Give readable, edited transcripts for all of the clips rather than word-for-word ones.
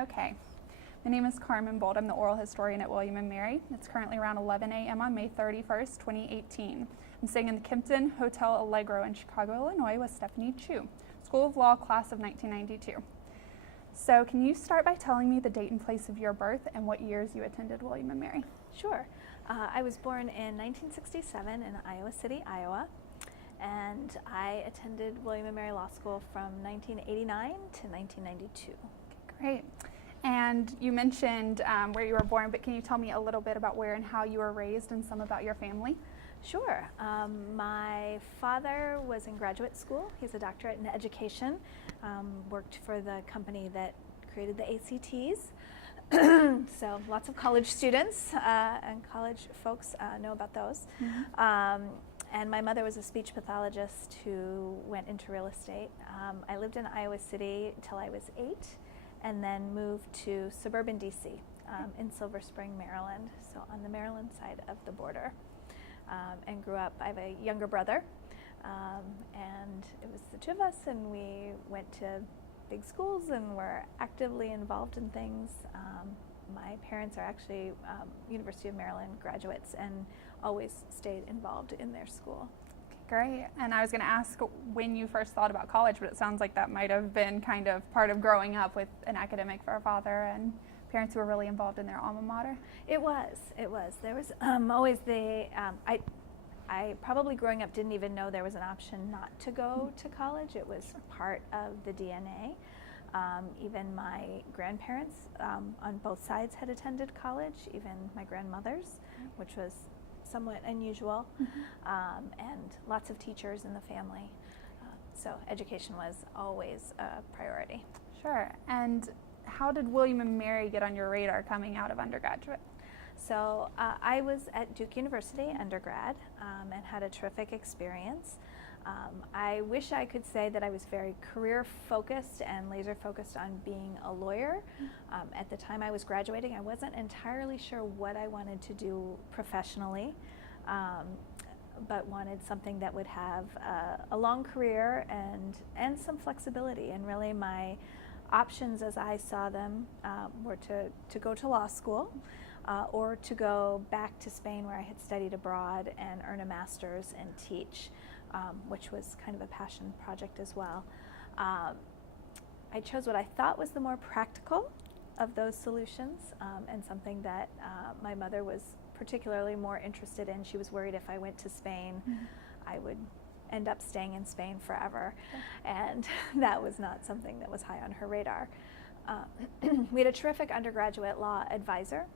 Okay. My name is Carmen Bold. I'm the oral historian at W&M Mary. It's currently around 11 a.m. on May 31st, 2018. I'm staying in the Kimpton Hotel Allegro in Chicago, Illinois with Stephanie Chu, School of Law, class of 1992. So can you start by telling me the date and place of your birth and what years you attended W&M Mary? Sure. I was born in 1967 in Iowa City, Iowa, and I attended W&M Mary Law School from 1989 to 1992. Great. And you mentioned where you were born, but can you tell me a little bit about where and how you were raised and some about your family? Sure. My father was in graduate school. He's a doctorate in education, worked for the company that created the ACTs. So lots of college students and college folks know about those. Mm-hmm. And my mother was a speech pathologist who went into real estate. I lived in Iowa City till I was 8. And then moved to suburban DC in Silver Spring, Maryland, so on the Maryland side of the border, and grew up. I have a younger brother, and it was the two of us, and we went to big schools and were actively involved in things. My parents are actually University of Maryland graduates and always stayed involved in their school. Great. And I was going to ask when you first thought about college, but it sounds like that might have been kind of part of growing up with an academic father and parents who were really involved in their alma mater. It was. There was always the, I probably growing up didn't even know there was an option not to go to college. It was part of the DNA. Even my grandparents on both sides had attended college, even my grandmother's, which was somewhat unusual, and lots of teachers in the family. So education was always a priority. Sure. And how did W&M Mary get on your radar coming out of undergraduate? So I was at Duke University undergrad and had a terrific experience. I wish I could say that I was very career focused and laser focused on being a lawyer. At the time I was graduating, I wasn't entirely sure what I wanted to do professionally, but wanted something that would have a long career and some flexibility. And really my options as I saw them were to go to law school or to go back to Spain where I had studied abroad and earn a master's and teach. Which was kind of a passion project as well. I chose what I thought was the more practical of those solutions and something that my mother was particularly more interested in. She was worried if I went to Spain, I would end up staying in Spain forever. And that was not something that was high on her radar. We had a terrific undergraduate law advisor,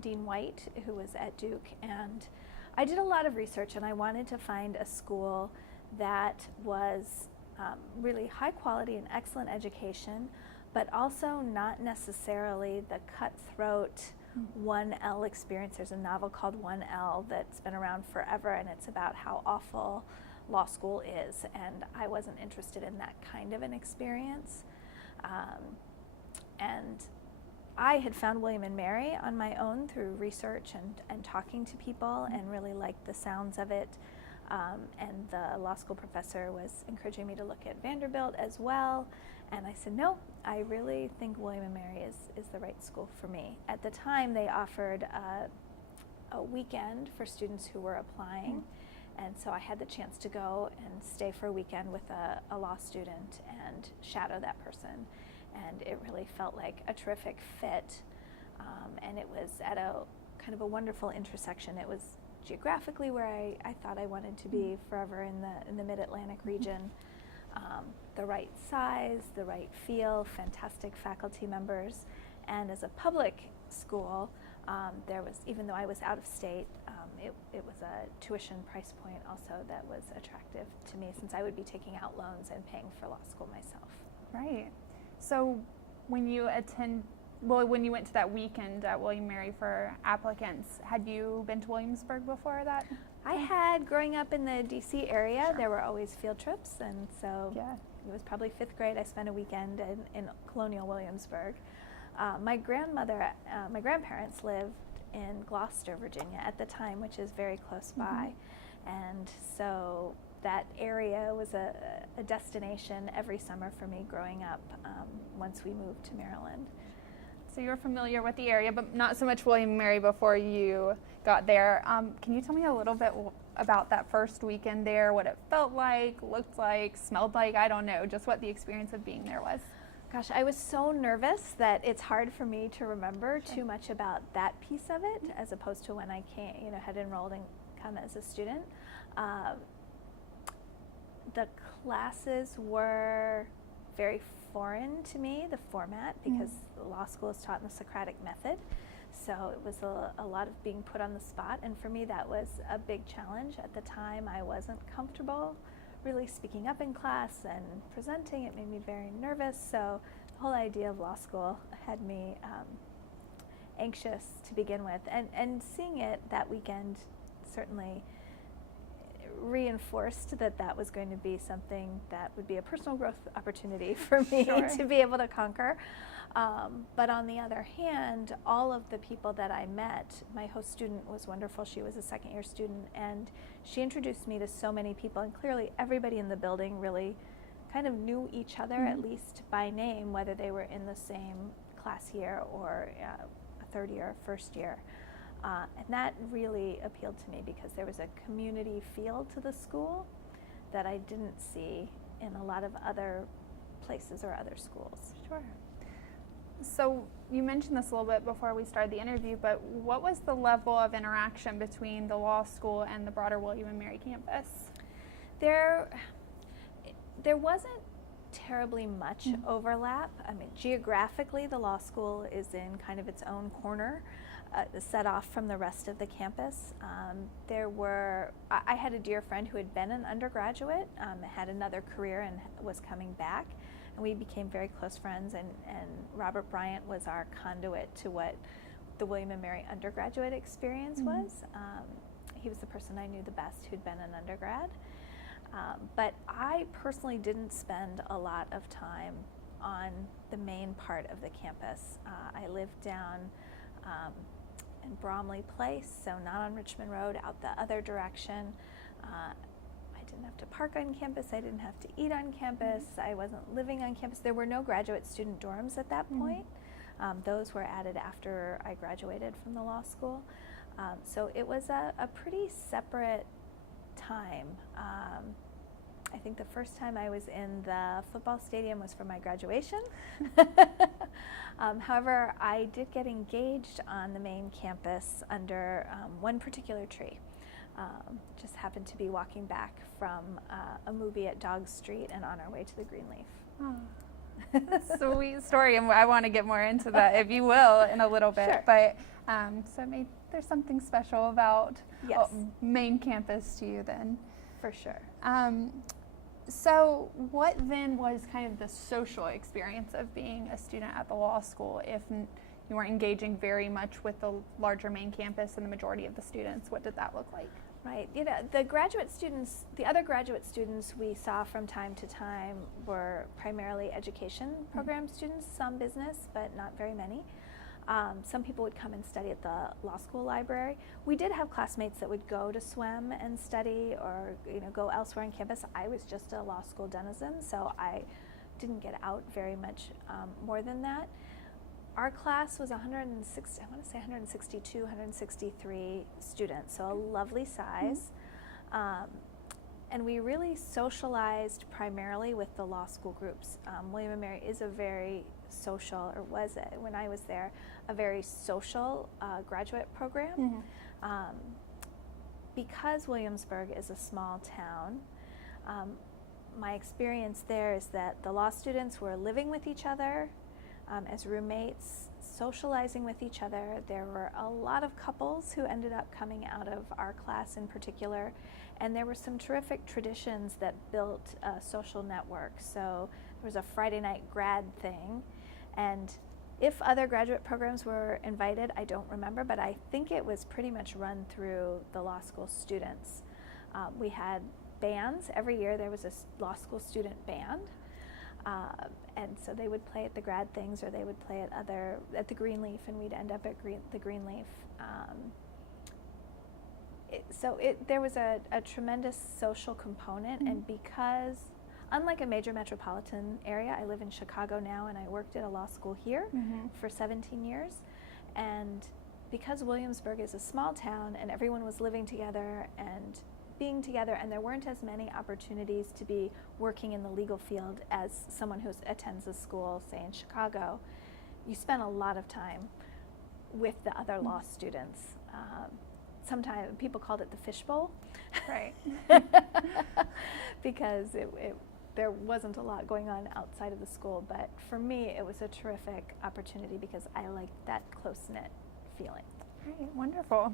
Dean White, who was at Duke, and I did a lot of research and I wanted to find a school that was really high quality and excellent education, but also not necessarily the cutthroat 1L experience. There's a novel called 1L that's been around forever, and it's about how awful law school is, and I wasn't interested in that kind of an experience. And I had found W&M Mary on my own through research and talking to people, and really liked the sounds of it. And the law school professor was encouraging me to look at Vanderbilt as well. And I said, no, I really think W&M Mary is the right school for me. At the time, they offered a weekend for students who were applying. And so I had the chance to go and stay for a weekend with a law student and shadow that person. And it really felt like a terrific fit, and it was at a kind of a wonderful intersection. It was geographically where I thought I wanted to be forever in the Mid-Atlantic region. The right size, the right feel, fantastic faculty members, and as a public school, there was, even though I was out of state, it was a tuition price point also that was attractive to me, since I would be taking out loans and paying for law school myself. Right. So when you went to that weekend at W&M Mary for applicants, had you been to Williamsburg before that? I had, growing up in the DC area, Sure. There were always field trips, and so it was probably 5th grade. I spent a weekend in colonial Williamsburg. My grandparents lived in Gloucester, Virginia at the time, which is very close by, and so that area was a destination every summer for me growing up once we moved to Maryland. So you were familiar with the area, but not so much William & Mary before you got there. Can you tell me a little bit about that first weekend there, what it felt like, looked like, smelled like? I don't know, just what the experience of being there was. Gosh, I was so nervous that it's hard for me to remember too much about that piece of it, as opposed to when I had enrolled and come as a student. The classes were very foreign to me, the format, because law school is taught in the Socratic method. So it was a lot of being put on the spot, and for me that was a big challenge. At the time, I wasn't comfortable really speaking up in class and presenting. It made me very nervous, so the whole idea of law school had me anxious to begin with, and seeing it that weekend certainly reinforced that was going to be something that would be a personal growth opportunity for me to be able to conquer. But on the other hand, all of the people that I met, my host student was wonderful. She was a second-year student, and she introduced me to so many people, and clearly everybody in the building really kind of knew each other, at least by name, whether they were in the same class year or a third year or first year. And that really appealed to me because there was a community feel to the school that I didn't see in a lot of other places or other schools. Sure. So you mentioned this a little bit before we started the interview, but what was the level of interaction between the law school and the broader William & Mary campus? There wasn't terribly much overlap. I mean, geographically, the law school is in kind of its own corner, set off from the rest of the campus. I had a dear friend who had been an undergraduate, had another career and was coming back, and we became very close friends, and Robert Bryant was our conduit to what the William & Mary undergraduate experience was. He was the person I knew the best who'd been an undergrad. But I personally didn't spend a lot of time on the main part of the campus. I lived down in Bromley Place, so not on Richmond Road, out the other direction. I didn't have to park on campus. I didn't have to eat on campus. I wasn't living on campus. There were no graduate student dorms at that point. Those were added after I graduated from the law school. So it was a pretty separate time. I think the first time I was in the football stadium was for my graduation. However, I did get engaged on the main campus under one particular tree. Just happened to be walking back from a movie at Dog Street and on our way to the Greenleaf. Oh. Sweet story, and I want to get more into that, if you will, in a little bit. Sure. But so maybe there's something special about main campus to you then. For sure. So what then was kind of the social experience of being a student at the law school if you weren't engaging very much with the larger main campus and the majority of the students? What did that look like? Right. You know, the other graduate students we saw from time to time were primarily education program students, some business, but not very many. Some people would come and study at the law school library. We did have classmates that would go to SWEM and study or go elsewhere on campus. I was just a law school denizen, so I didn't get out very much more than that. Our class was 162, 163 students, so a lovely size. And we really socialized primarily with the law school groups. William & Mary is a very social, or was it, when I was there, a very social graduate program. Because Williamsburg is a small town, my experience there is that the law students were living with each other as roommates, socializing with each other. There were a lot of couples who ended up coming out of our class in particular, and there were some terrific traditions that built a social network. So there was a Friday night grad thing, and if other graduate programs were invited, I don't remember, but I think it was pretty much run through the law school students. We had bands. Every year there was a law school student band. And so they would play at the grad things, or they would play at the Greenleaf, and we'd end up at the Greenleaf. There was a tremendous social component, and because, unlike a major metropolitan area, I live in Chicago now, and I worked at a law school here for 17 years, and because Williamsburg is a small town and everyone was living together and being together, and there weren't as many opportunities to be working in the legal field as someone who attends a school, say in Chicago, you spent a lot of time with the other law students. Sometimes people called it the fishbowl, Right. because there wasn't a lot going on outside of the school. But for me, it was a terrific opportunity because I liked that close-knit feeling. Right, wonderful.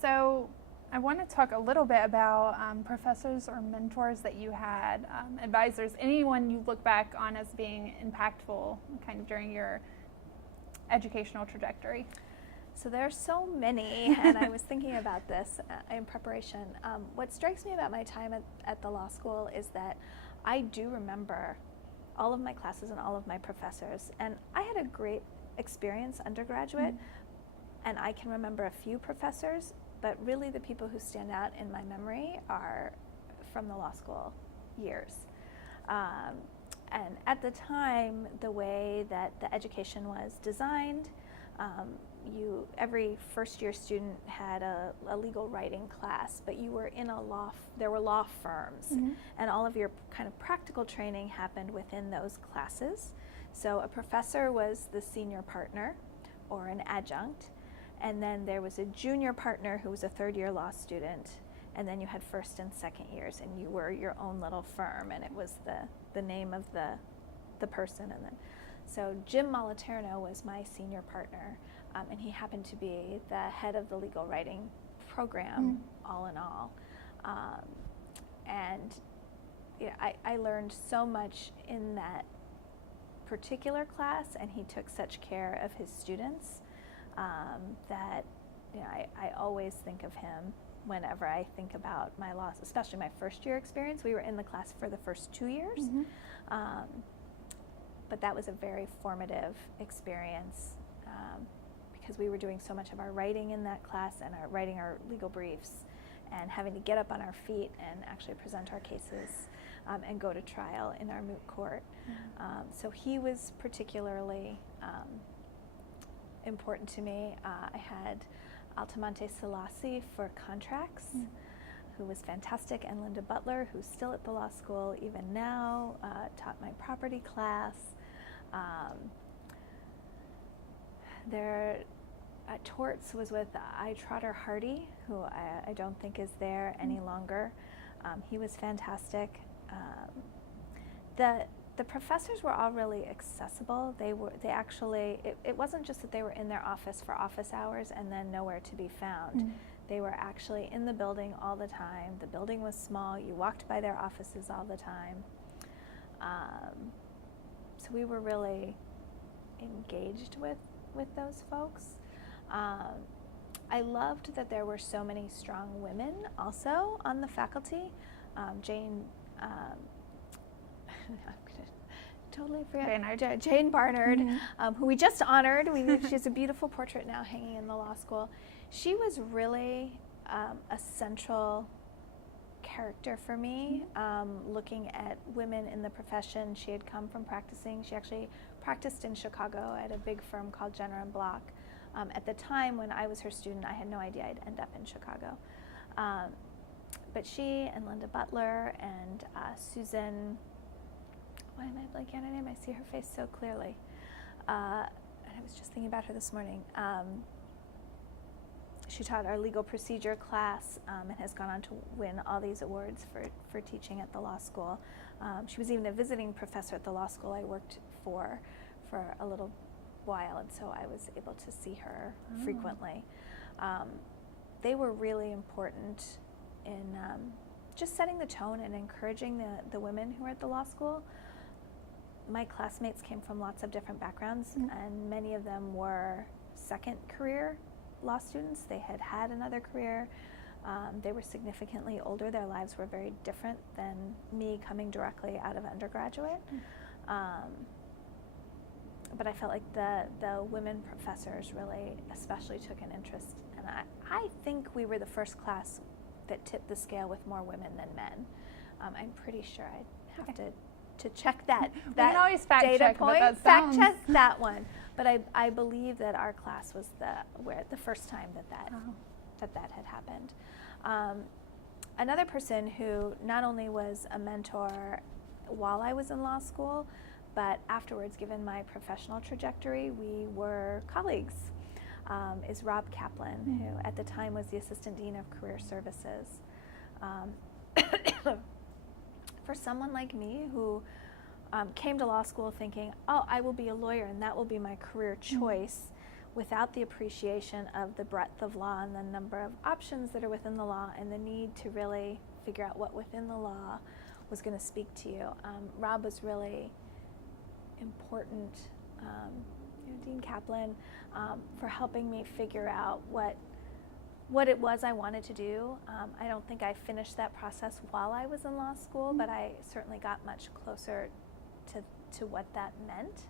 So I want to talk a little bit about professors or mentors that you had, advisors, anyone you look back on as being impactful kind of during your educational trajectory. So there are so many, and I was thinking about this in preparation. What strikes me about my time at the law school is that I do remember all of my classes and all of my professors, and I had a great experience undergraduate, and I can remember a few professors, but really the people who stand out in my memory are from the law school years. And at the time, the way that the education was designed, every first-year student had a legal writing class, but you were in there were law firms, and all of your kind of practical training happened within those classes. So a professor was the senior partner or an adjunct, and then there was a junior partner who was a third-year law student, and then you had first and second years, and you were your own little firm, and it was the name of the person. And then, so Jim Moliterno was my senior partner, and he happened to be the head of the legal writing program, all in all. And I learned so much in that particular class, and he took such care of his students that I always think of him whenever I think about my law, especially my first year experience. We were in the class for the first 2 years, but that was a very formative experience because we were doing so much of our writing in that class and writing our legal briefs and having to get up on our feet and actually present our cases and go to trial in our moot court. So he was particularly important to me. I had Altamonte Selassie for contracts, who was fantastic, and Linda Butler, who's still at the law school even now, taught my property class. Torts was with I. Trotter Hardy, who I don't think is there any longer. He was fantastic. The professors were all really accessible. They actually, it wasn't just that they were in their office for office hours and then nowhere to be found. They were actually in the building all the time. The building was small. You walked by their offices all the time. So we were really engaged with those folks. I loved that there were so many strong women also on the faculty. Jane, I'm gonna totally forget. Jane Barnard, who we just honored. She has a beautiful portrait now hanging in the law school. She was really a central character for me, looking at women in the profession. She had come from practicing. She actually practiced in Chicago at a big firm called Jenner and Block. At the time when I was her student, I had no idea I'd end up in Chicago. But she and Linda Butler and Susan, why am I blanking on her name? I see her face so clearly. And I was just thinking about her this morning. She taught our legal procedure class and has gone on to win all these awards for teaching at the law school. She was even a visiting professor at the law school I worked for a little while, and so I was able to see her frequently. They were really important in just setting the tone and encouraging the women who were at the law school. My classmates came from lots of different backgrounds, and many of them were second career law students. They had had another career. They were significantly older. Their lives were very different than me coming directly out of undergraduate. But but I felt like the women professors really especially took an interest, and I think we were the first class that tipped the scale with more women than men. I'm pretty sure I'd have to check that We can always fact data check, point. but that Fact sounds... check that one. But I believe that our class was the first time that had happened. Another person who not only was a mentor while I was in law school, but afterwards, given my professional trajectory, we were colleagues, is Rob Kaplan, who at the time was the Assistant Dean of Career Services. For someone like me who came to law school thinking, oh, I will be a lawyer and that will be my career choice, without the appreciation of the breadth of law and the number of options that are within the law and the need to really figure out what within the law was going to speak to you. Rob was really important, Dean Kaplan, for helping me figure out what it was I wanted to do. I don't think I finished that process while I was in law school, but I certainly got much closer to what that meant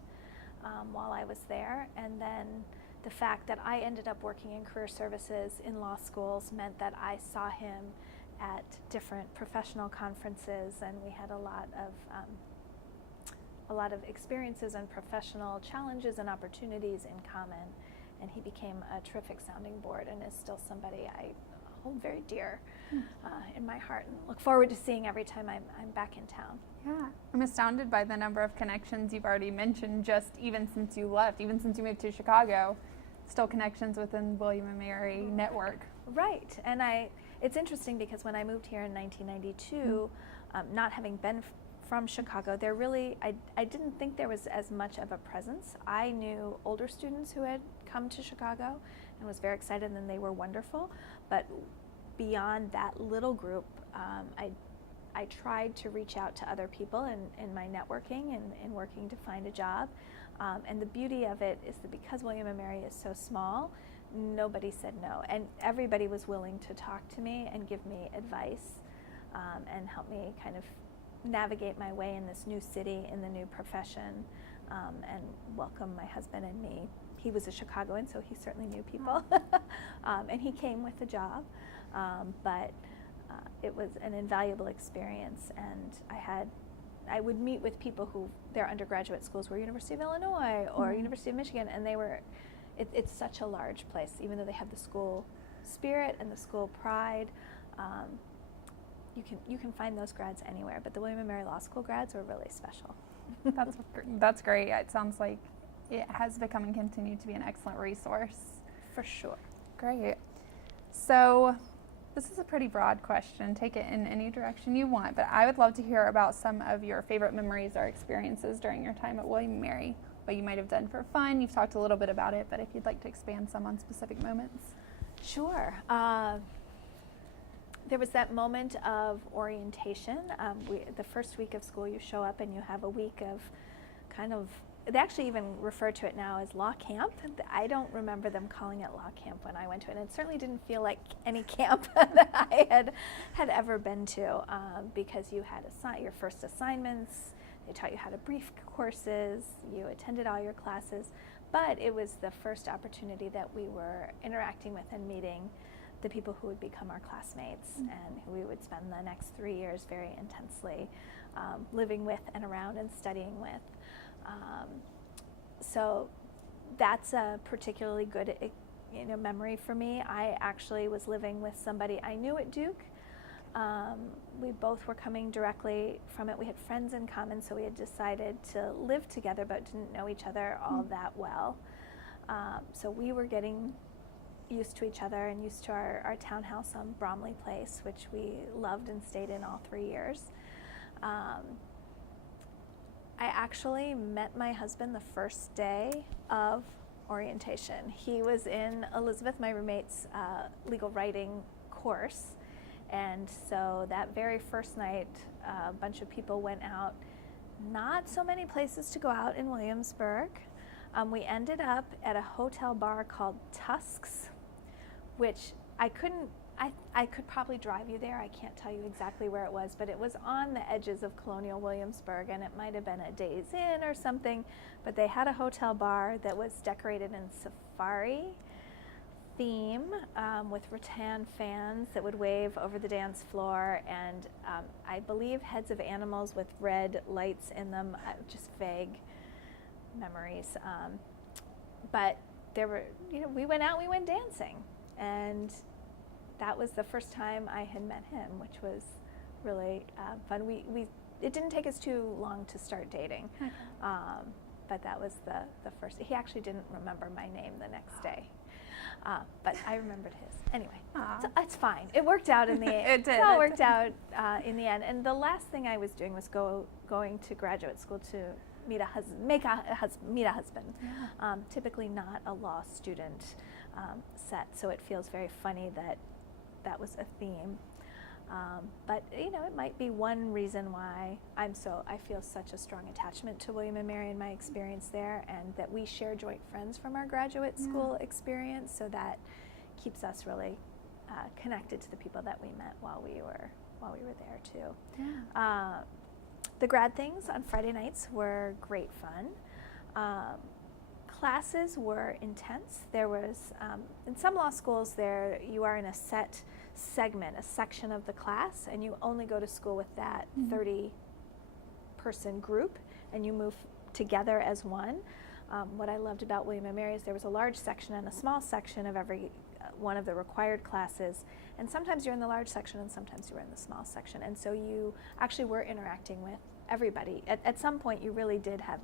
while I was there. And then the fact that I ended up working in career services in law schools meant that I saw him at different professional conferences, and we had a lot of experiences and professional challenges and opportunities in common. And he became a terrific sounding board and is still somebody I hold very dear in my heart and look forward to seeing every time I'm back in town. Yeah, I'm astounded by the number of connections you've already mentioned, just even since you left, even since you moved to Chicago, still connections within William & Mary network. Right, and it's interesting because when I moved here in 1992, not having been from Chicago, I didn't think there was as much of a presence. I knew older students who had come to Chicago and was very excited, and they were wonderful. But beyond that little group, I tried to reach out to other people in my networking and working to find a job. And the beauty of it is that because William & Mary is so small, nobody said no. And everybody was willing to talk to me and give me advice and help me kind of navigate my way in this new city, in the new profession, and welcome my husband and me. He was a Chicagoan, so he certainly knew people, and he came with a job, but it was an invaluable experience, and I would meet with people who their undergraduate schools were University of Illinois or University of Michigan, and it's such a large place, even though they have the school spirit and the school pride. You can find those grads anywhere, but the William & Mary Law School grads were really special. That's great. It sounds like it has become and continued to be an excellent resource. For sure. Great. So this is a pretty broad question. Take it in any direction you want, but I would love to hear about some of your favorite memories or experiences during your time at William & Mary, what you might have done for fun. You've talked a little bit about it, but if you'd like to expand some on specific moments. Sure. There was that moment of orientation. The first week of school, you show up and you have a week of they actually even refer to it now as law camp. I don't remember them calling it law camp when I went to it, and it certainly didn't feel like any camp that I had ever been to, because you had your first assignments, they taught you how to brief courses, you attended all your classes, but it was the first opportunity that we were interacting with and meeting the people who would become our classmates and who we would spend the next 3 years very intensely living with and around and studying with. So that's a particularly good memory for me. I actually was living with somebody I knew at Duke. We both were coming directly from it. We had friends in common, so we had decided to live together but didn't know each other all that well. So we were getting used to each other and used to our townhouse on Bromley Place, which we loved and stayed in all 3 years. I actually met my husband the first day of orientation. He was in Elizabeth, my roommate's legal writing course, and so that very first night, a bunch of people went out. Not so many places to go out in Williamsburg. We ended up at a hotel bar called Tusk's, which I couldn't I could probably drive you there. I can't tell you exactly where it was, but it was on the edges of colonial Williamsburg, and it might have been a Days Inn or something, but they had a hotel bar that was decorated in safari theme with rattan fans that would wave over the dance floor, and I believe heads of animals with red lights in them, just vague memories. But there were, we went out, we went dancing, and that was the first time I had met him, which was really fun. It didn't take us too long to start dating, Okay. but that was the first. He actually didn't remember my name the next day, but I remembered his. Anyway, so it's fine. It worked out in the end. It did. It all worked out in the end. And the last thing I was doing was going to graduate school to meet a husband, meet a husband. Yeah. Typically not a law student set, so it feels very funny that that was a theme. But it might be one reason why I feel such a strong attachment to William and Mary in my experience there, and that we share joint friends from our graduate school experience, so that keeps us really connected to the people that we met while we were there too. Yeah. The grad things on Friday nights were great fun. Classes were intense. There was, in some law schools, you are in a set segment, a section of the class, and you only go to school with that 30-person group, and you move together as one. What I loved about William & Mary is there was a large section and a small section of every one of the required classes, and sometimes you're in the large section and sometimes you were in the small section, and so you actually were interacting with everybody. At some point you really did have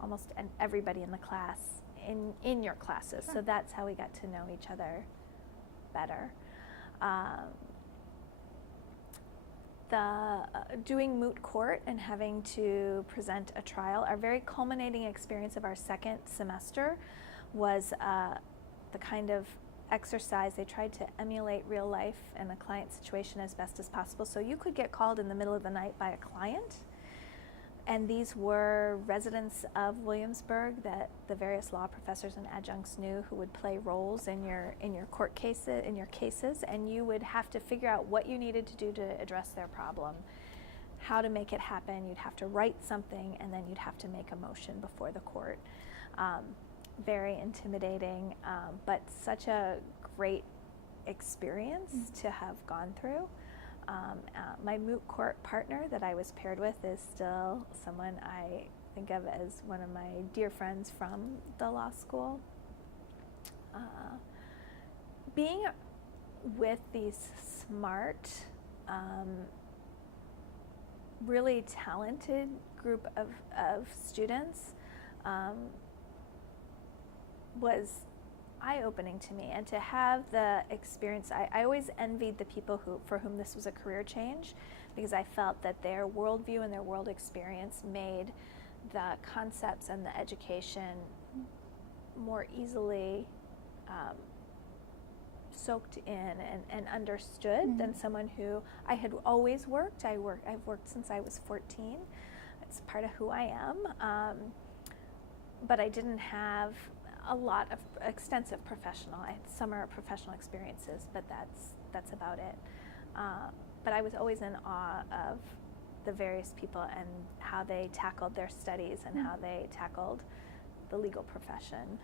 almost everybody in the class in your classes. Sure. So that's how we got to know each other better. Doing moot court and having to present a trial, our very culminating experience of our second semester was the kind of exercise they tried to emulate real life and a client situation as best as possible. So you could get called in the middle of the night by a client, and these were residents of Williamsburg that the various law professors and adjuncts knew, who would play roles in your court cases, and you would have to figure out what you needed to do to address their problem, how to make it happen. You'd have to write something, and then you'd have to make a motion before the court. Very intimidating, but such a great experience to have gone through. My moot court partner that I was paired with is still someone I think of as one of my dear friends from the law school. Being with these smart, really talented group of students was eye-opening to me, and to have the experience, I always envied the people for whom this was a career change, because I felt that their worldview and their world experience made the concepts and the education more easily soaked in and understood than someone who I had always worked. I've worked since I was 14. It's part of who I am, but I didn't have a lot of extensive professional. I had summer professional experiences, but that's about it. But I was always in awe of the various people and how they tackled their studies and how they tackled the legal profession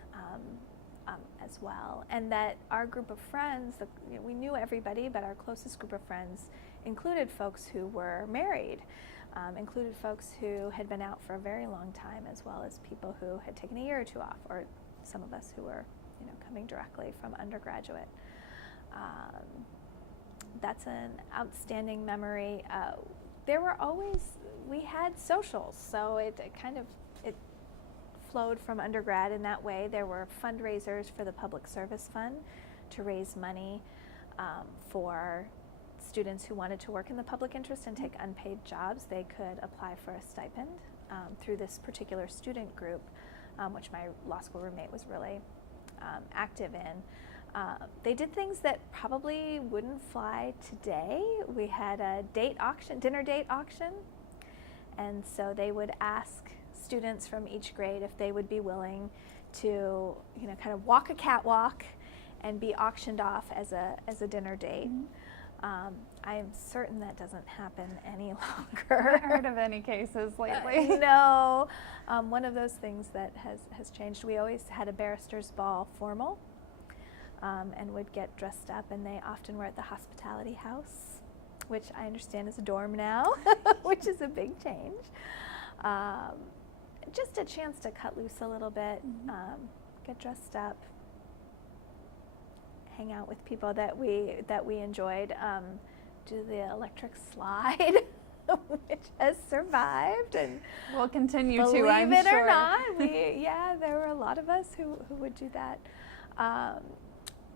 as well. And that our group of friends, we knew everybody, but our closest group of friends included folks who were married, included folks who had been out for a very long time, as well as people who had taken a year or two off, or some of us who were, coming directly from undergraduate. That's an outstanding memory. We had socials, so it flowed from undergrad in that way. There were fundraisers for the Public Service Fund to raise money for students who wanted to work in the public interest and take unpaid jobs. They could apply for a stipend through this particular student group, which my law school roommate was really active in. They did things that probably wouldn't fly today. We had a dinner date auction, and so they would ask students from each grade if they would be willing to, kind of walk a catwalk and be auctioned off as a dinner date. I am certain that doesn't happen any longer. I haven't heard of any cases lately. No. One of those things that has changed. We always had a barrister's ball formal, and would get dressed up, and they often were at the hospitality house, which I understand is a dorm now, which is a big change. Just a chance to cut loose a little bit, get dressed up, hang out with people that we enjoyed, do the electric slide, which has survived, and we'll continue to, believe it sure. or not, there were a lot of us who would do that.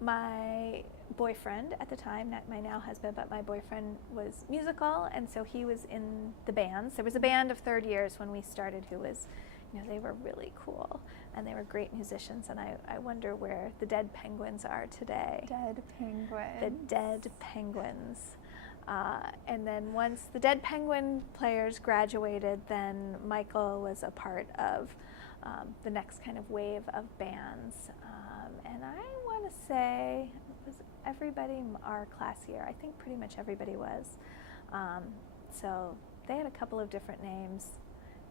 My boyfriend at the time, not my now husband, but my boyfriend was musical, and so he was in the bands. There was a band of third years when we started who was, they were really cool, and they were great musicians, and I wonder where the Dead Penguins are today. Dead Penguins. The Dead Penguins. And then once the Dead Penguin players graduated, then Michael was a part of the next kind of wave of bands. And I want to say, was everybody in our class here? I think pretty much everybody was. So they had a couple of different names.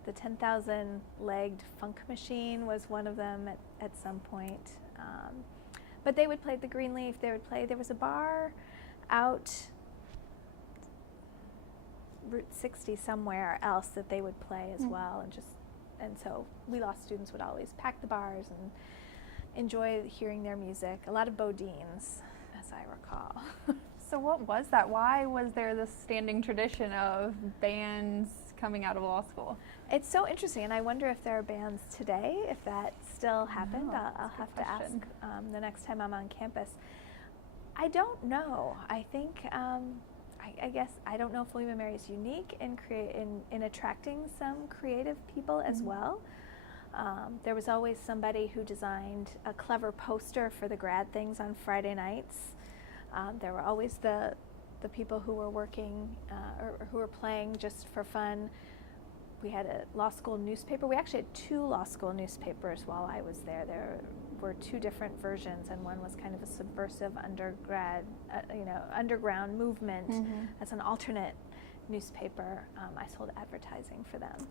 The 10,000-legged funk machine was one of them at some point. But they would play the Greenleaf. There was a bar out Route 60 somewhere else that they would play as well, and so we law students would always pack the bars and enjoy hearing their music. A lot of Bodines, as I recall. So what was that? Why was there this standing tradition of bands coming out of law school? It's so interesting, and I wonder if there are bands today, if that still happened. I'll have to ask the next time I'm on campus. I don't know. I think, I guess, I don't know if William & Mary is unique in attracting some creative people as well. There was always somebody who designed a clever poster for the grad things on Friday nights. There were always the people who were working or who were playing just for fun. We had a law school newspaper. We actually had 2 law school newspapers while I was there. There were 2 different versions, and one was kind of a subversive underground movement as an alternate newspaper. I sold advertising for them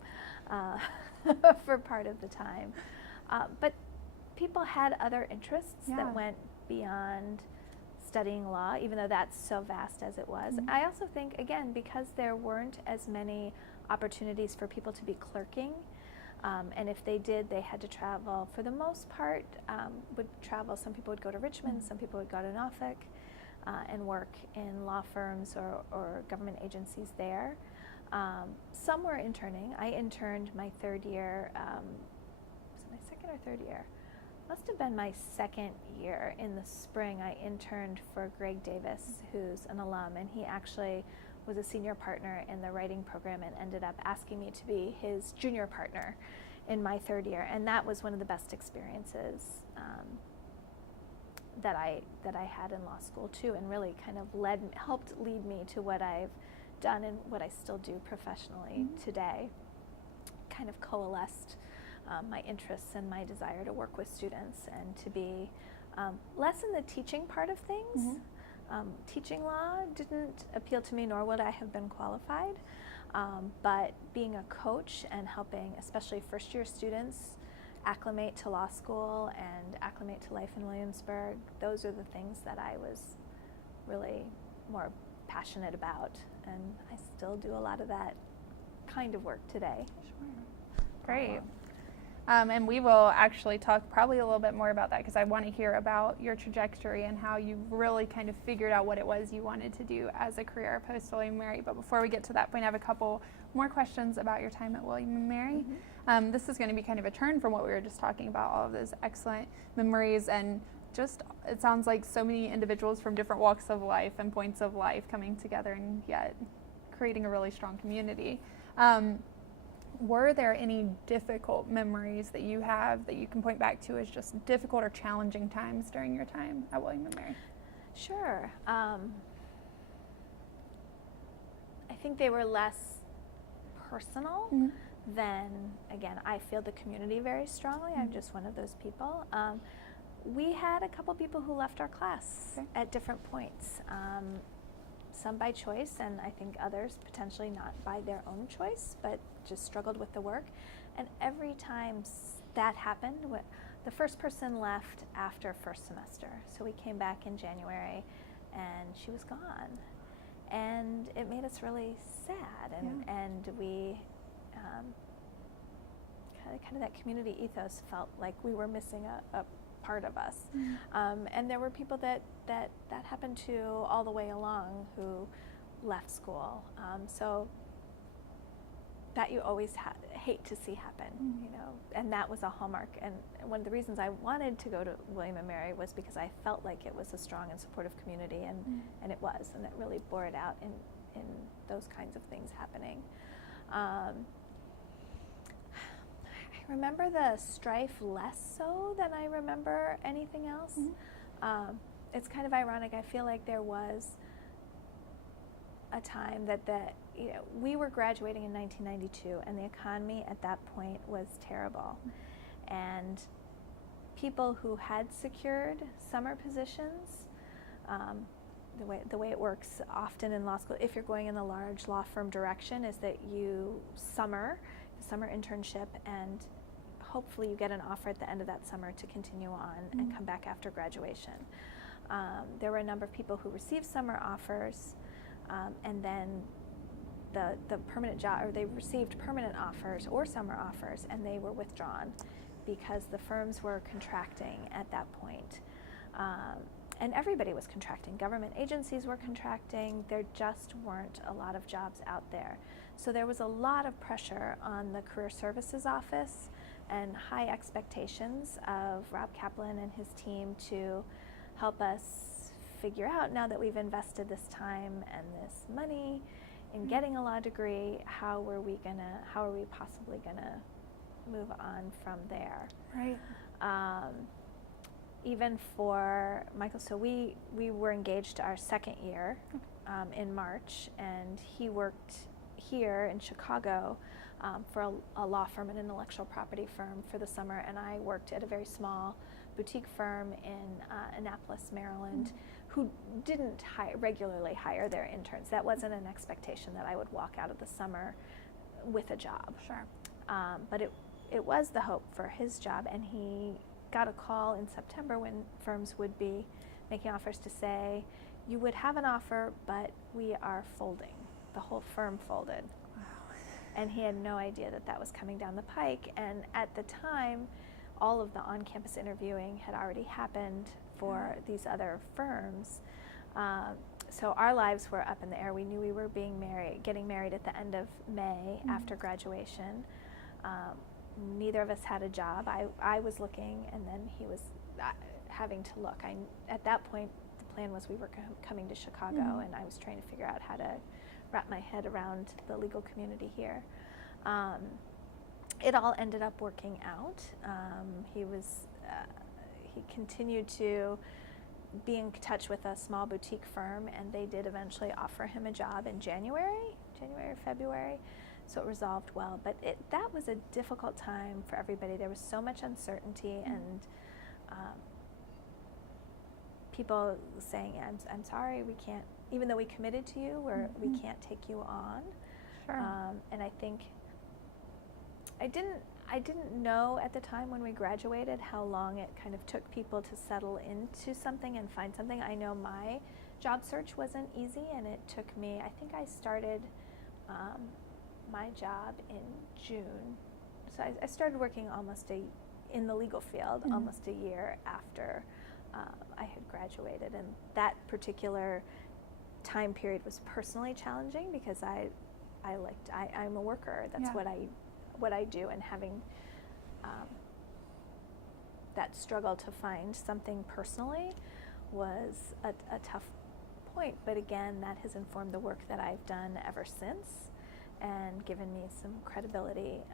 for part of the time. But people had other interests that went beyond studying law, even though that's so vast as it was. I also think, again, because there weren't as many opportunities for people to be clerking, and if they did, they had to travel. For the most part, would travel. Some people would go to Richmond, some people would go to Norfolk and work in law firms or government agencies there. Some were interning. I interned my 3rd year. Was it my 2nd or 3rd year? Must have been my 2nd year. In the spring, I interned for Greg Davis, who's an alum, and he actually was a senior partner in the writing program and ended up asking me to be his junior partner in my 3rd year, and that was one of the best experiences that I had in law school too, and really kind of helped lead me to what I've done and what I still do professionally today. Kind of coalesced my interests and my desire to work with students and to be less in the teaching part of things. Teaching law didn't appeal to me, nor would I have been qualified, but being a coach and helping especially first-year students acclimate to law school and acclimate to life in Williamsburg, those are the things that I was really more passionate about, and I still do a lot of that kind of work today. Sure. Great. And we will actually talk probably a little bit more about that, because I want to hear about your trajectory and how you really kind of figured out what it was you wanted to do as a career post William & Mary. But before we get to that point, I have a couple more questions about your time at William & Mary. This is going to be kind of a turn from what we were just talking about, all of those excellent memories, and just, it sounds like so many individuals from different walks of life and points of life coming together and yet creating a really strong community. Were there any difficult memories that you have that you can point back to as just difficult or challenging times during your time at William & Mary? Sure. I think they were less personal than, again, I feel the community very strongly. I'm just one of those people. we had a couple people who left our class at different points. Some by choice, and I think others potentially not by their own choice, but just struggled with the work. And every time that happened, the first person left after first semester. So we came back in January, and she was gone. And it made us really sad, and we kind of that community ethos felt like we were missing a part of us. And there were people that happened to all the way along who left school. So that you always hate to see happen, you know, and that was a hallmark. And one of the reasons I wanted to go to William & Mary was because I felt like it was a strong and supportive community, and it was, and it really bore it out in those kinds of things happening. I remember the strife less so than I remember anything else. It's kind of ironic. I feel like there was a time that we were graduating in 1992, and the economy at that point was terrible. And people who had secured summer positions, the way it works often in law school, if you're going in the large law firm direction, is that you summer internship, and hopefully you get an offer at the end of that summer to continue on and come back after graduation. There were a number of people who received summer offers, and then the permanent job, or they received permanent offers or summer offers, and they were withdrawn because the firms were contracting at that point. And everybody was contracting. Government agencies were contracting. There just weren't a lot of jobs out there. So there was a lot of pressure on the Career Services Office and high expectations of Rob Kaplan and his team to help us figure out, now that we've invested this time and this money in getting a law degree, how are we possibly gonna move on from there? Right. Even for Michael, so we were engaged our second year in March, and he worked here in Chicago for a law firm, an intellectual property firm, for the summer, and I worked at a very small boutique firm in Annapolis, Maryland, who didn't regularly hire their interns. That wasn't an expectation that I would walk out of the summer with a job. Sure. But it was the hope for his job, and he got a call in September when firms would be making offers to say, you would have an offer, but we are folding. The whole firm folded. Wow. And he had no idea that was coming down the pike. And at the time, all of the on-campus interviewing had already happened for these other firms. So our lives were up in the air. We knew we were getting married at the end of May after graduation. Neither of us had a job. I was looking, and then he was having to look. At that point, the plan was we were coming to Chicago, and I was trying to figure out how to wrap my head around the legal community here. It all ended up working out. He continued to be in touch with a small boutique firm, and they did eventually offer him a job in January or February. So it resolved well, but that was a difficult time for everybody. There was so much uncertainty, and people saying, I'm sorry, we can't, even though we committed to you, we can't take you on. Sure. And I think I didn't know at the time when we graduated how long it kind of took people to settle into something and find something. I know my job search wasn't easy, and it took me, I think I started my job in June. So I started working in the legal field almost a year after I had graduated, and that particular time period was personally challenging because I'm a worker. That's what I do, and having that struggle to find something personally was a tough point. But again, that has informed the work that I've done ever since, and given me some credibility,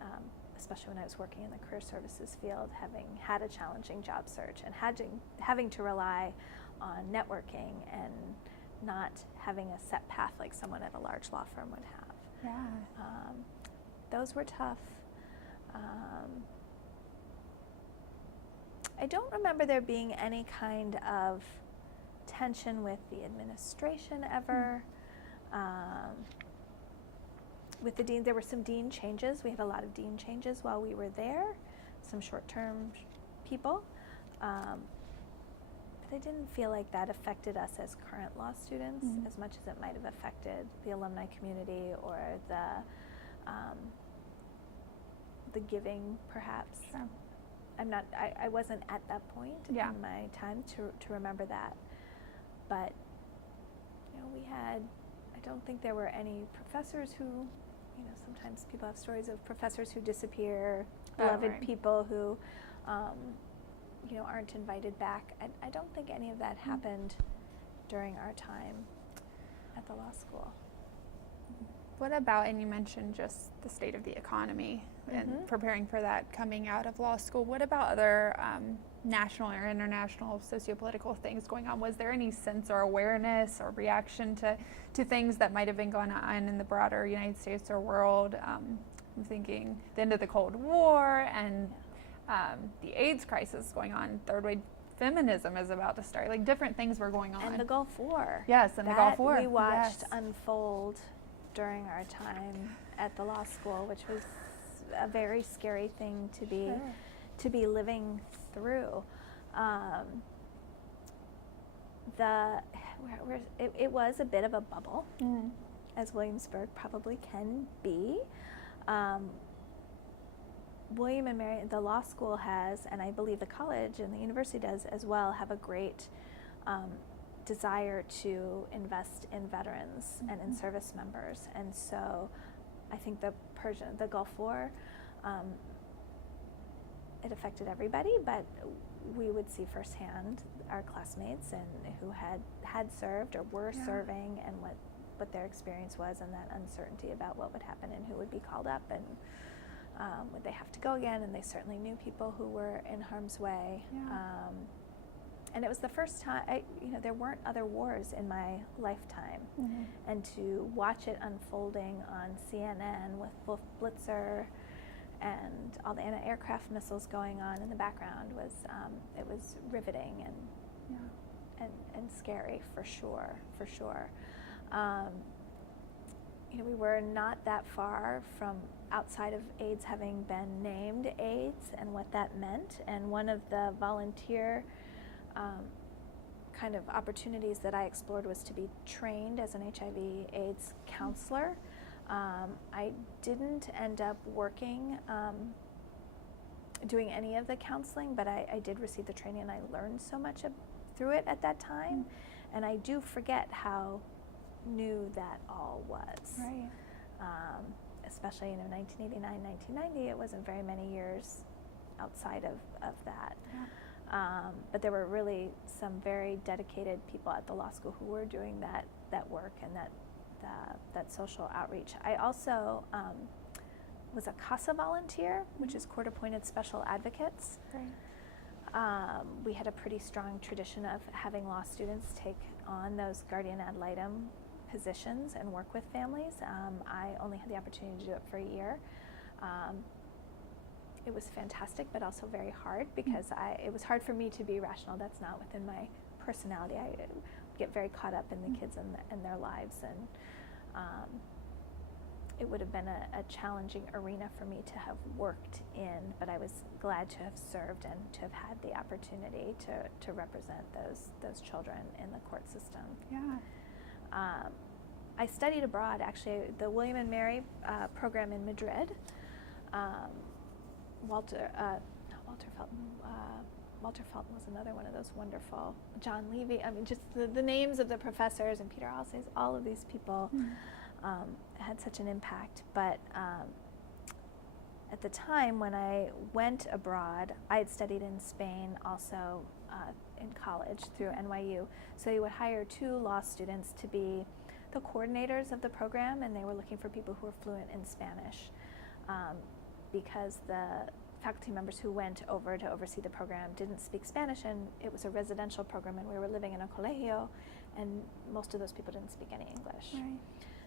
especially when I was working in the career services field, having had a challenging job search and having to rely on networking and not having a set path like someone at a large law firm would have. Yeah. I don't remember there being any kind of tension with the administration ever. With the dean, there were some dean changes. We had a lot of dean changes while we were there, some short-term people. But I didn't feel like that affected us as current law students as much as it might have affected the alumni community or the giving, perhaps. Sure. I wasn't at that point in my time to remember that. But, you know, I don't think there were any professors who, you know, sometimes people have stories of professors who disappear, beloved people who, you know, aren't invited back. I don't think any of that happened during our time at the law school. What about, and you mentioned just the state of the economy and preparing for that coming out of law school, what about other national or international sociopolitical things going on? Was there any sense or awareness or reaction to things that might have been going on in the broader United States or world? I'm thinking the end of the Cold War and the AIDS crisis going on, third wave feminism is about to start, like different things were going on. And the Gulf War. Yes, and the Gulf War. We watched unfold during our time at the law school, which was a very scary thing to be living through. It was a bit of a bubble, as Williamsburg probably can be. William and Mary, the law school has, and I believe the college and the university does as well, have a great desire to invest in veterans and in service members. And so I think the Gulf War, it affected everybody, but we would see firsthand our classmates and who had served or were serving, and what their experience was, and that uncertainty about what would happen and who would be called up, and would they have to go again. And they certainly knew people who were in harm's way. And it was the first time, there weren't other wars in my lifetime. And to watch it unfolding on CNN with Wolf Blitzer and all the anti-aircraft missiles going on in the background was riveting and scary for sure. We were not that far from outside of AIDS having been named AIDS and what that meant. And one of the volunteer kind of opportunities that I explored was to be trained as an HIV/AIDS counselor. I didn't end up working, doing any of the counseling, but I did receive the training, and I learned so much through it at that time. And I do forget how new that all was. Right. Especially, 1989, 1990, it wasn't very many years outside of that. But there were really some very dedicated people at the law school who were doing that work and that social outreach. I also was a CASA volunteer, which is court-appointed special advocates. Right. We had a pretty strong tradition of having law students take on those guardian ad litem positions and work with families. I only had the opportunity to do it for a year. It was fantastic, but also very hard, because it was hard for me to be rational. That's not within my personality. I get very caught up in the kids and their lives, and it would have been a challenging arena for me to have worked in, but I was glad to have served and to have had the opportunity to represent those children in the court system. Yeah. I studied abroad, actually, the William and Mary program in Madrid. Walter Felton was another one of those wonderful. John Levy. I mean, just the names of the professors, and Peter Alsace, all of these people had such an impact. But at the time when I went abroad, I had studied in Spain also in college through NYU. So they would hire 2 law students to be the coordinators of the program, and they were looking for people who were fluent in Spanish. Because the faculty members who went over to oversee the program didn't speak Spanish, and it was a residential program, and we were living in a colegio, and most of those people didn't speak any English. Right.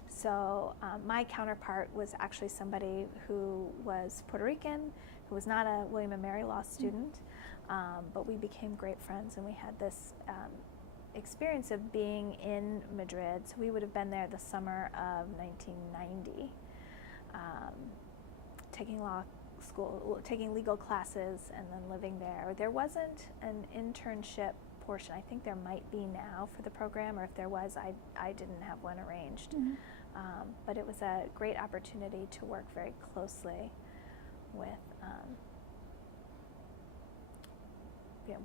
So my counterpart was actually somebody who was Puerto Rican, who was not a William and Mary law student, But we became great friends, and we had this experience of being in Madrid. So we would have been there the summer of 1990, taking legal classes and then living there. There wasn't an internship portion. I think there might be now for the program, or if there was, I didn't have one arranged. Mm-hmm. But it was a great opportunity to work very closely with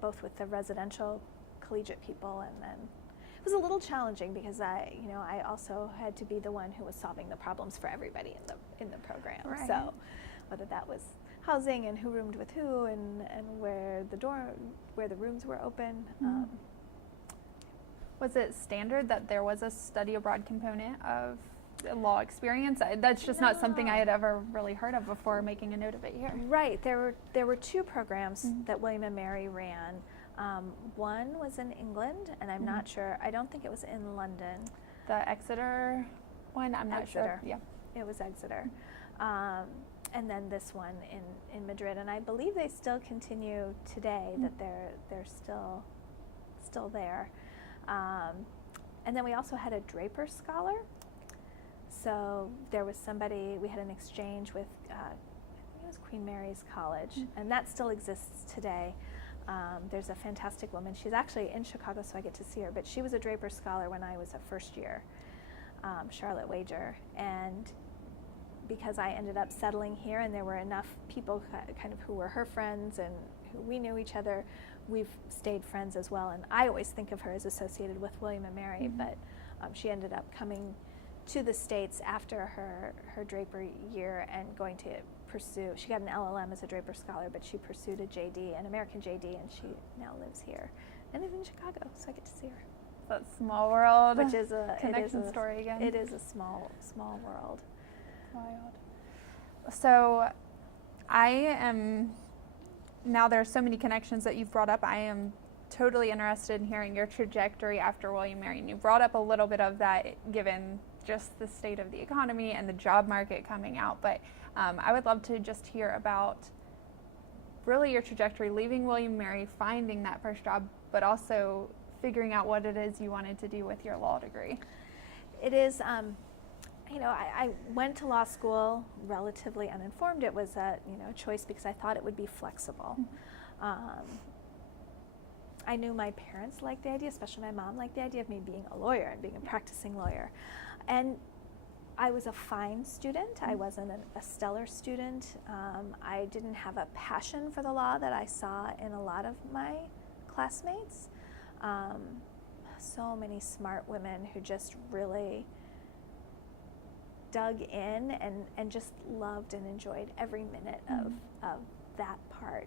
both with the residential collegiate people, and then it was a little challenging because I also had to be the one who was solving the problems for everybody in the program. Right. So whether that was housing and who roomed with who, and where the rooms were open. Mm-hmm. Was it standard that there was a study abroad component of law experience? That's just not something I had ever really heard of before making a note of it here. Right. There were two programs Mm-hmm. that W&M ran. One was in England, and I'm not sure. I don't think it was in London. The Exeter one, I'm not sure. Exeter. Yeah. It was Exeter. And then this one in Madrid, and I believe they still continue today. That they're still there. And then we also had a Draper Scholar. So there was somebody, we had an exchange with, I think it was Queen Mary's College, and that still exists today. There's a fantastic woman. She's actually in Chicago, so I get to see her, but she was a Draper Scholar when I was a first year, Charlotte Wager. And because I ended up settling here, and there were enough people kind of who were her friends and who we knew each other, we've stayed friends as well. And I always think of her as associated with William and Mary, but she ended up coming to the States after her Draper year and going to pursue, she got an LLM as a Draper Scholar, but she pursued a JD, an American JD, and she now lives here and is in Chicago, so I get to see her. That small world, Which is a connection story again. It is a small world. Wild. So now there are so many connections that you've brought up. I am totally interested in hearing your trajectory after William Mary. And you brought up a little bit of that given just the state of the economy and the job market coming out. But I would love to just hear about really your trajectory, leaving William Mary, finding that first job, but also figuring out what it is you wanted to do with your law degree. It is, I went to law school relatively uninformed. It was a choice because I thought it would be flexible. I knew my parents liked the idea, especially my mom liked the idea of me being a lawyer and being a practicing lawyer. And I was a fine student. I wasn't a stellar student. I didn't have a passion for the law that I saw in a lot of my classmates. So many smart women who just really dug in and just loved and enjoyed every minute of that part.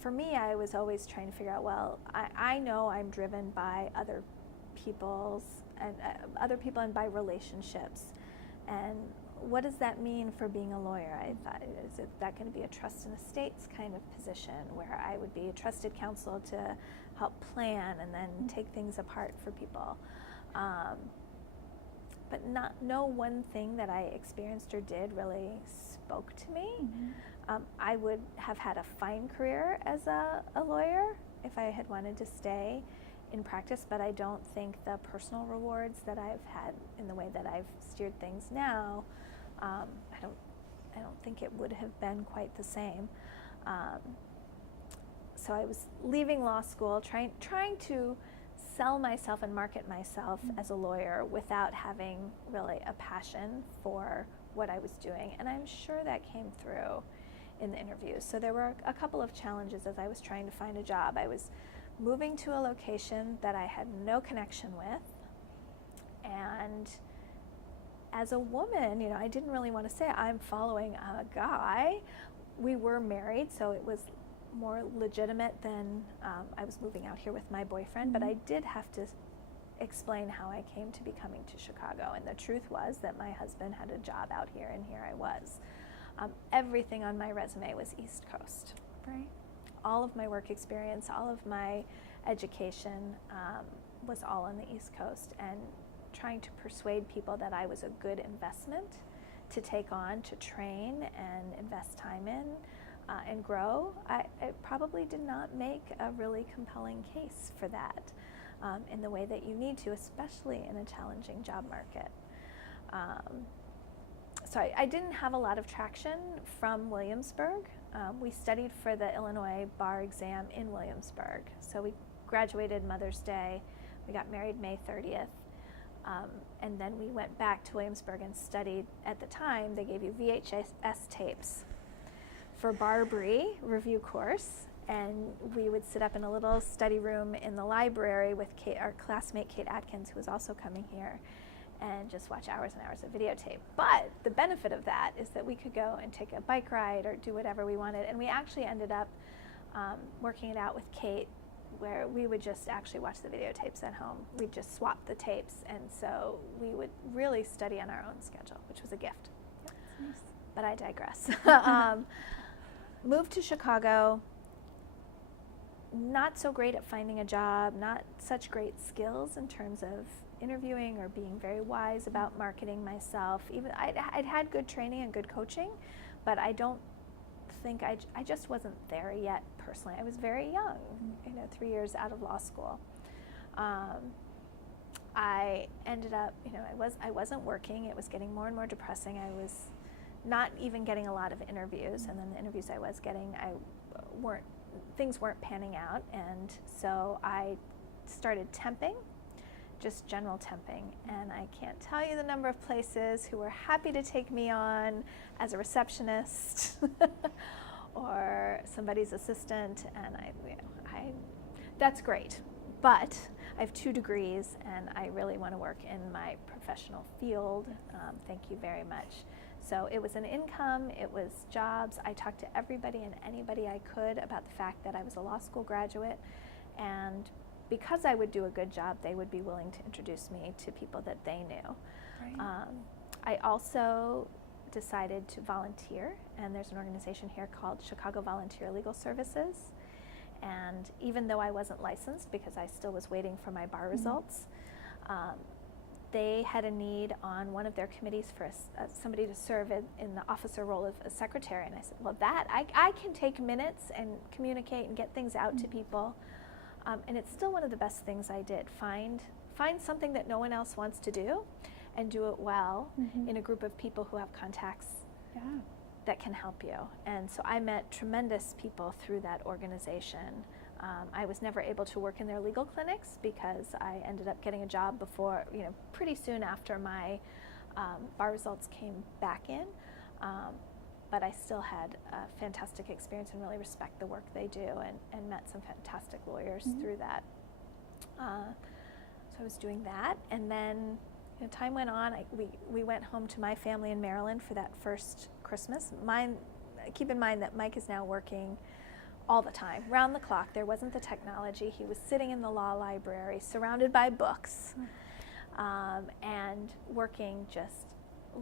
For me, I was always trying to figure out, well, I know I'm driven by other people and by relationships. And what does that mean for being a lawyer? I thought, is that going to be a trust in estates kind of position where I would be a trusted counsel to help plan and then take things apart for people? But no one thing that I experienced or did really spoke to me. I would have had a fine career as a lawyer if I had wanted to stay in practice, but I don't think the personal rewards that I've had in the way that I've steered things now, I don't think it would have been quite the same. So I was leaving law school, trying to sell myself and market myself as a lawyer without having really a passion for what I was doing, and I'm sure that came through in the interviews. So there were a couple of challenges as I was trying to find a job. I was moving to a location that I had no connection with, and as a woman, I didn't really want to say I'm following a guy. We were married, so it was more legitimate than I was moving out here with my boyfriend, but I did have to explain how I came to be coming to Chicago, and the truth was that my husband had a job out here, and here I was. Everything on my resume was East Coast. Right. All of my work experience, all of my education was all on the East Coast, and trying to persuade people that I was a good investment to take on, to train and invest time in, and grow, I probably did not make a really compelling case for that in the way that you need to, especially in a challenging job market. So I didn't have a lot of traction from Williamsburg. We studied for the Illinois bar exam in Williamsburg. So we graduated Mother's Day. We got married May 30th. And then we went back to Williamsburg and studied. At the time, they gave you VHS tapes for Barbary review course. And we would sit up in a little study room in the library with our classmate Kate Atkins, who was also coming here, and just watch hours and hours of videotape. But the benefit of that is that we could go and take a bike ride or do whatever we wanted. And we actually ended up working it out with Kate, where we would just actually watch the videotapes at home. We'd just swap the tapes, and so we would really study on our own schedule, which was a gift. That's nice. But I digress. Moved to Chicago, not so great at finding a job, not such great skills in terms of interviewing or being very wise about marketing myself. Even I'd had good training and good coaching, but I don't think I just wasn't there yet personally. I was very young, 3 years out of law school. I ended up, I wasn't working. It was getting more and more depressing. I was not even getting a lot of interviews, and then the interviews I was getting, things weren't panning out, and so I started temping, just general temping, and I can't tell you the number of places who were happy to take me on as a receptionist or somebody's assistant, and that's great, but I have 2 degrees, and I really want to work in my professional field. Thank you very much. So it was an income, it was jobs. I talked to everybody and anybody I could about the fact that I was a law school graduate, and because I would do a good job, they would be willing to introduce me to people that they knew. Right. I also decided to volunteer, and there's an organization here called Chicago Volunteer Legal Services, and even though I wasn't licensed because I still was waiting for my bar results, they had a need on one of their committees for somebody to serve in the officer role of a secretary, and I said, well, I can take minutes and communicate and get things out to people, and it's still one of the best things I did. Find something that no one else wants to do and do it well in a group of people who have contacts that can help you. And so I met tremendous people through that organization. I was never able to work in their legal clinics because I ended up getting a job before, pretty soon after my bar results came back in. But I still had a fantastic experience and really respect the work they do, and met some fantastic lawyers through that. So I was doing that, and then time went on. We went home to my family in Maryland for that first Christmas. Keep in mind that Mike is now working all the time, round the clock. There wasn't the technology. He was sitting in the law library, surrounded by books, and working just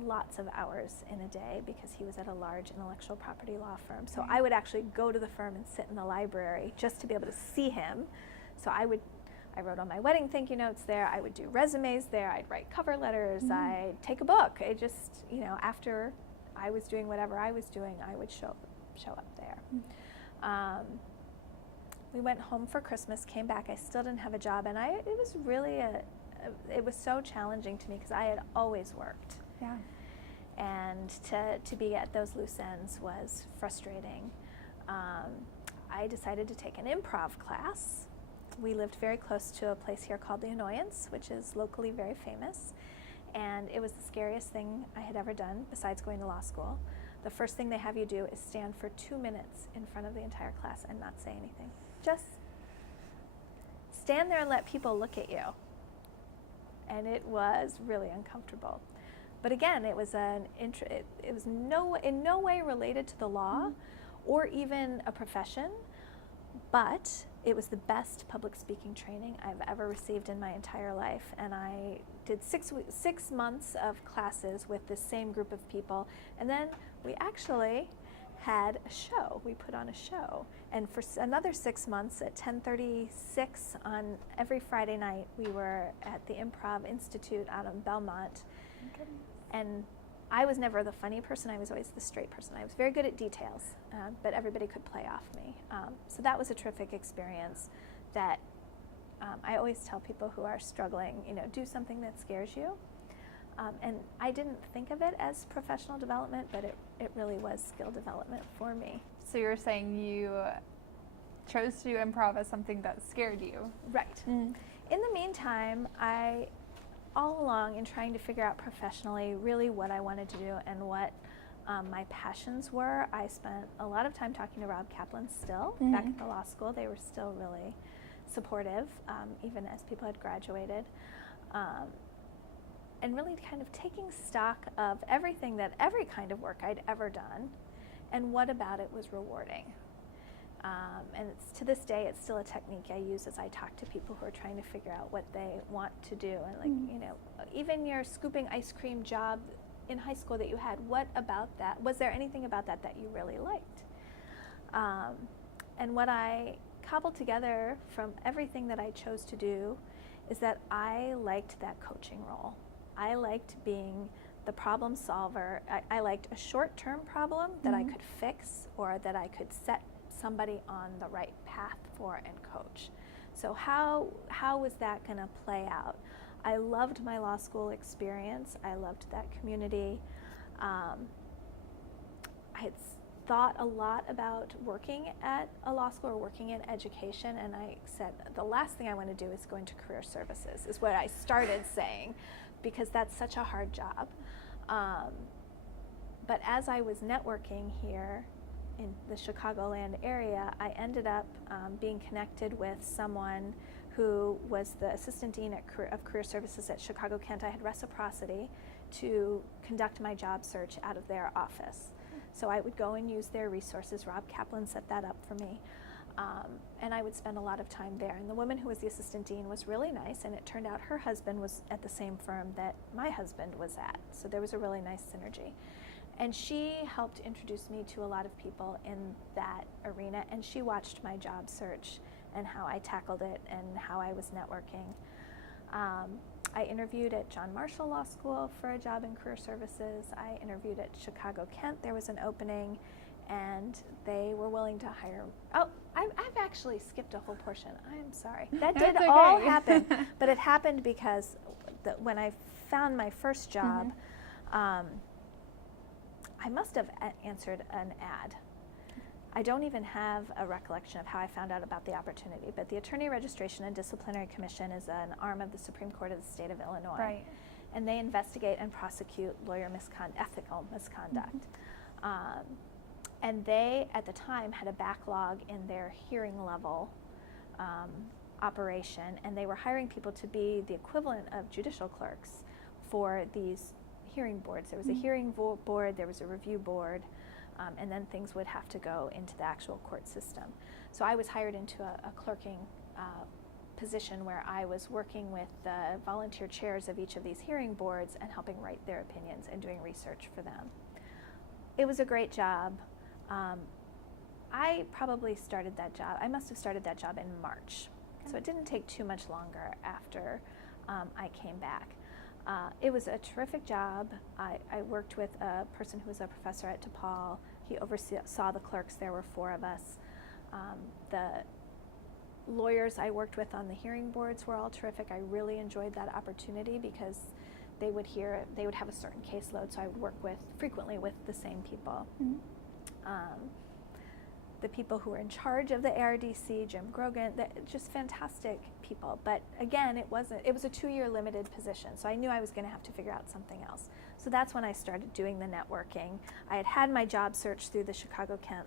lots of hours in a day because he was at a large intellectual property law firm. So I would actually go to the firm and sit in the library just to be able to see him. So I wrote all my wedding thank you notes there. I would do resumes there. I'd write cover letters. I'd take a book. I just, after I was doing whatever I was doing, I would show up there. We went home for Christmas, came back. I still didn't have a job, and it was really it was so challenging to me because I had always worked. Yeah. And to be at those loose ends was frustrating. I decided to take an improv class. We lived very close to a place here called The Annoyance, which is locally very famous, and it was the scariest thing I had ever done besides going to law school. The first thing they have you do is stand for 2 minutes in front of the entire class and not say anything. Just stand there and let people look at you. And it was really uncomfortable. But again, it was in no way related to the law or even a profession, but it was the best public speaking training I've ever received in my entire life. And I did 6 months of classes with this same group of people, and then we actually had a show. We put on a show, and for another 6 months at 10:36 on every Friday night, we were at the Improv Institute out of Belmont. And I was never the funny person. I was always the straight person. I was very good at details, but everybody could play off me. So that was a terrific experience that I always tell people who are struggling, do something that scares you. And I didn't think of it as professional development, but it really was skill development for me. So you're saying you chose to do improv as something that scared you. Right. In the meantime, all along in trying to figure out professionally really what I wanted to do and what my passions were, I spent a lot of time talking to Rob Kaplan still, back at the law school. They were still really supportive, even as people had graduated. And really kind of taking stock of every kind of work I'd ever done, and what about it was rewarding. And to this day, it's still a technique I use as I talk to people who are trying to figure out what they want to do. And even your scooping ice cream job in high school that you had, what about that? Was there anything about that you really liked? And what I cobbled together from everything that I chose to do is that I liked that coaching role. I liked being the problem solver. I liked a short-term problem that I could fix, or that I could set somebody on the right path for and coach. So how was that going to play out? I loved my law school experience. I loved that community. I had thought a lot about working at a law school or working in education, and I said the last thing I want to do is go into career services, is what I started saying, because that's such a hard job. But as I was networking here in the Chicagoland area, I ended up being connected with someone who was the assistant dean of career services at Chicago Kent. I had reciprocity to conduct my job search out of their office. So I would go and use their resources. Rob Kaplan set that up for me. And I would spend a lot of time there. And the woman who was the assistant dean was really nice, and it turned out her husband was at the same firm that my husband was at. So there was a really nice synergy. And she helped introduce me to a lot of people in that arena, and she watched my job search and how I tackled it and how I was networking. I interviewed at John Marshall Law School for a job in career services. I interviewed at Chicago Kent. There was an opening, and they were willing to hire. Oh, I've actually skipped a whole portion. I'm sorry. That did all happen, but it happened because when I found my first job, I must have answered an ad. I don't even have a recollection of how I found out about the opportunity, but the Attorney Registration and Disciplinary Commission is an arm of the Supreme Court of the state of Illinois. Right. And they investigate and prosecute lawyer ethical misconduct. And they, at the time, had a backlog in their hearing level operation, and they were hiring people to be the equivalent of judicial clerks for these hearing boards. There was a hearing board, there was a review board, and then things would have to go into the actual court system. So I was hired into a clerking position where I was working with the volunteer chairs of each of these hearing boards and helping write their opinions and doing research for them. It was a great job. I probably started that job, I must have started that job in March. So it didn't take too much longer after I came back. It was a terrific job. I worked with a person who was a professor at DePaul. He oversaw the clerks. There were 4 of us. The lawyers I worked with on the hearing boards were all terrific. I really enjoyed that opportunity because they would have a certain caseload, so I would work frequently with the same people. The people who were in charge of the ARDC, Jim Grogan, just fantastic people. But again, it was a 2-year limited position, so I knew I was going to have to figure out something else. So that's when I started doing the networking. I had my job search through the Chicago Kent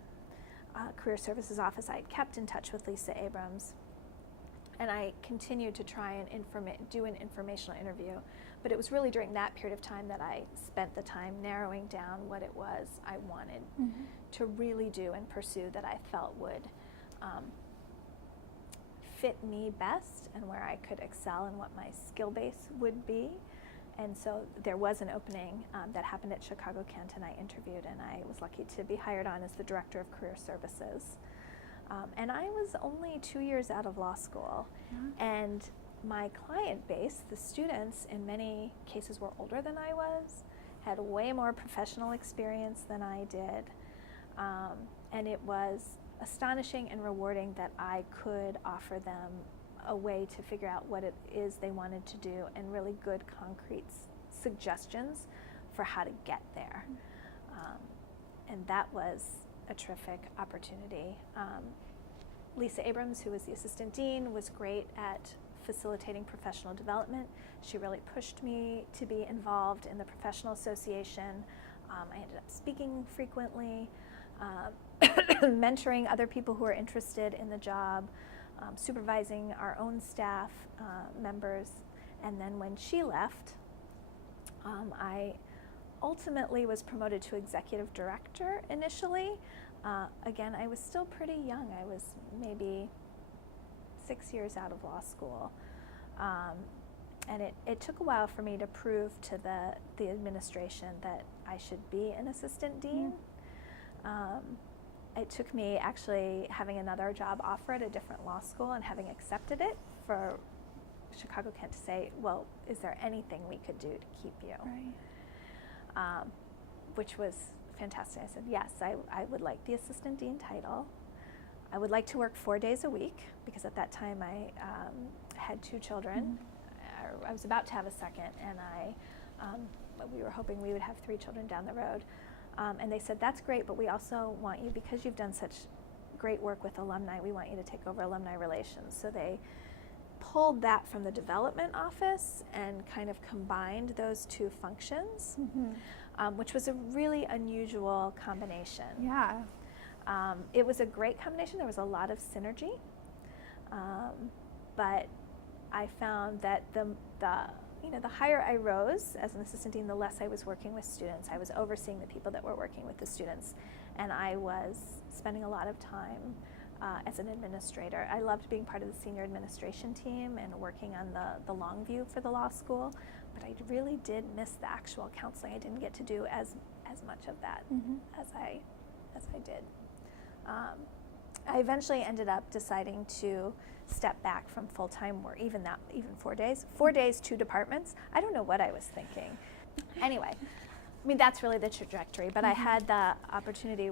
Career Services Office. I had kept in touch with Lisa Abrams, and I continued to try and do an informational interview. But it was really during that period of time that I spent the time narrowing down what it was I wanted to really do and pursue that I felt would fit me best and where I could excel and what my skill base would be. And so there was an opening that happened at Chicago Kent, and I interviewed, and I was lucky to be hired on as the Director of Career Services. And I was only 2 years out of law school, and my client base, the students, in many cases were older than I was, had way more professional experience than I did, and it was astonishing and rewarding that I could offer them a way to figure out what it is they wanted to do and really good concrete suggestions for how to get there. And that was a terrific opportunity. Lisa Abrams, who was the assistant dean, was great at facilitating professional development. She really pushed me to be involved in the professional association. I ended up speaking frequently, mentoring other people who are interested in the job, supervising our own staff members. And then when she left, I ultimately was promoted to executive director initially. Again, I was still pretty young. I was maybe 6 years out of law school. And it took a while for me to prove to the administration that I should be an assistant dean. It took me actually having another job offer at a different law school and having accepted it for Chicago Kent to say, well, is there anything we could do to keep you? Right. Which was fantastic. I said, yes, I would like the assistant dean title. I would like to work 4 days a week, because at that time I had 2 children. I was about to have a second, and we were hoping we would have 3 children down the road. And they said, that's great, but we also want you, because you've done such great work with alumni, we want you to take over alumni relations. So they pulled that from the development office and kind of combined those 2 functions, which was a really unusual combination. Yeah. It was a great combination. There was a lot of synergy, but I found that the higher I rose as an assistant dean, the less I was working with students. I was overseeing the people that were working with the students, and I was spending a lot of time as an administrator. I loved being part of the senior administration team and working on the long view for the law school, but I really did miss the actual counseling. I didn't get to do as much of that as I did. I eventually ended up deciding to step back from full-time work, even 4 days. 4 days, 2 departments. I don't know what I was thinking. Anyway, I mean, that's really the trajectory, but I had the opportunity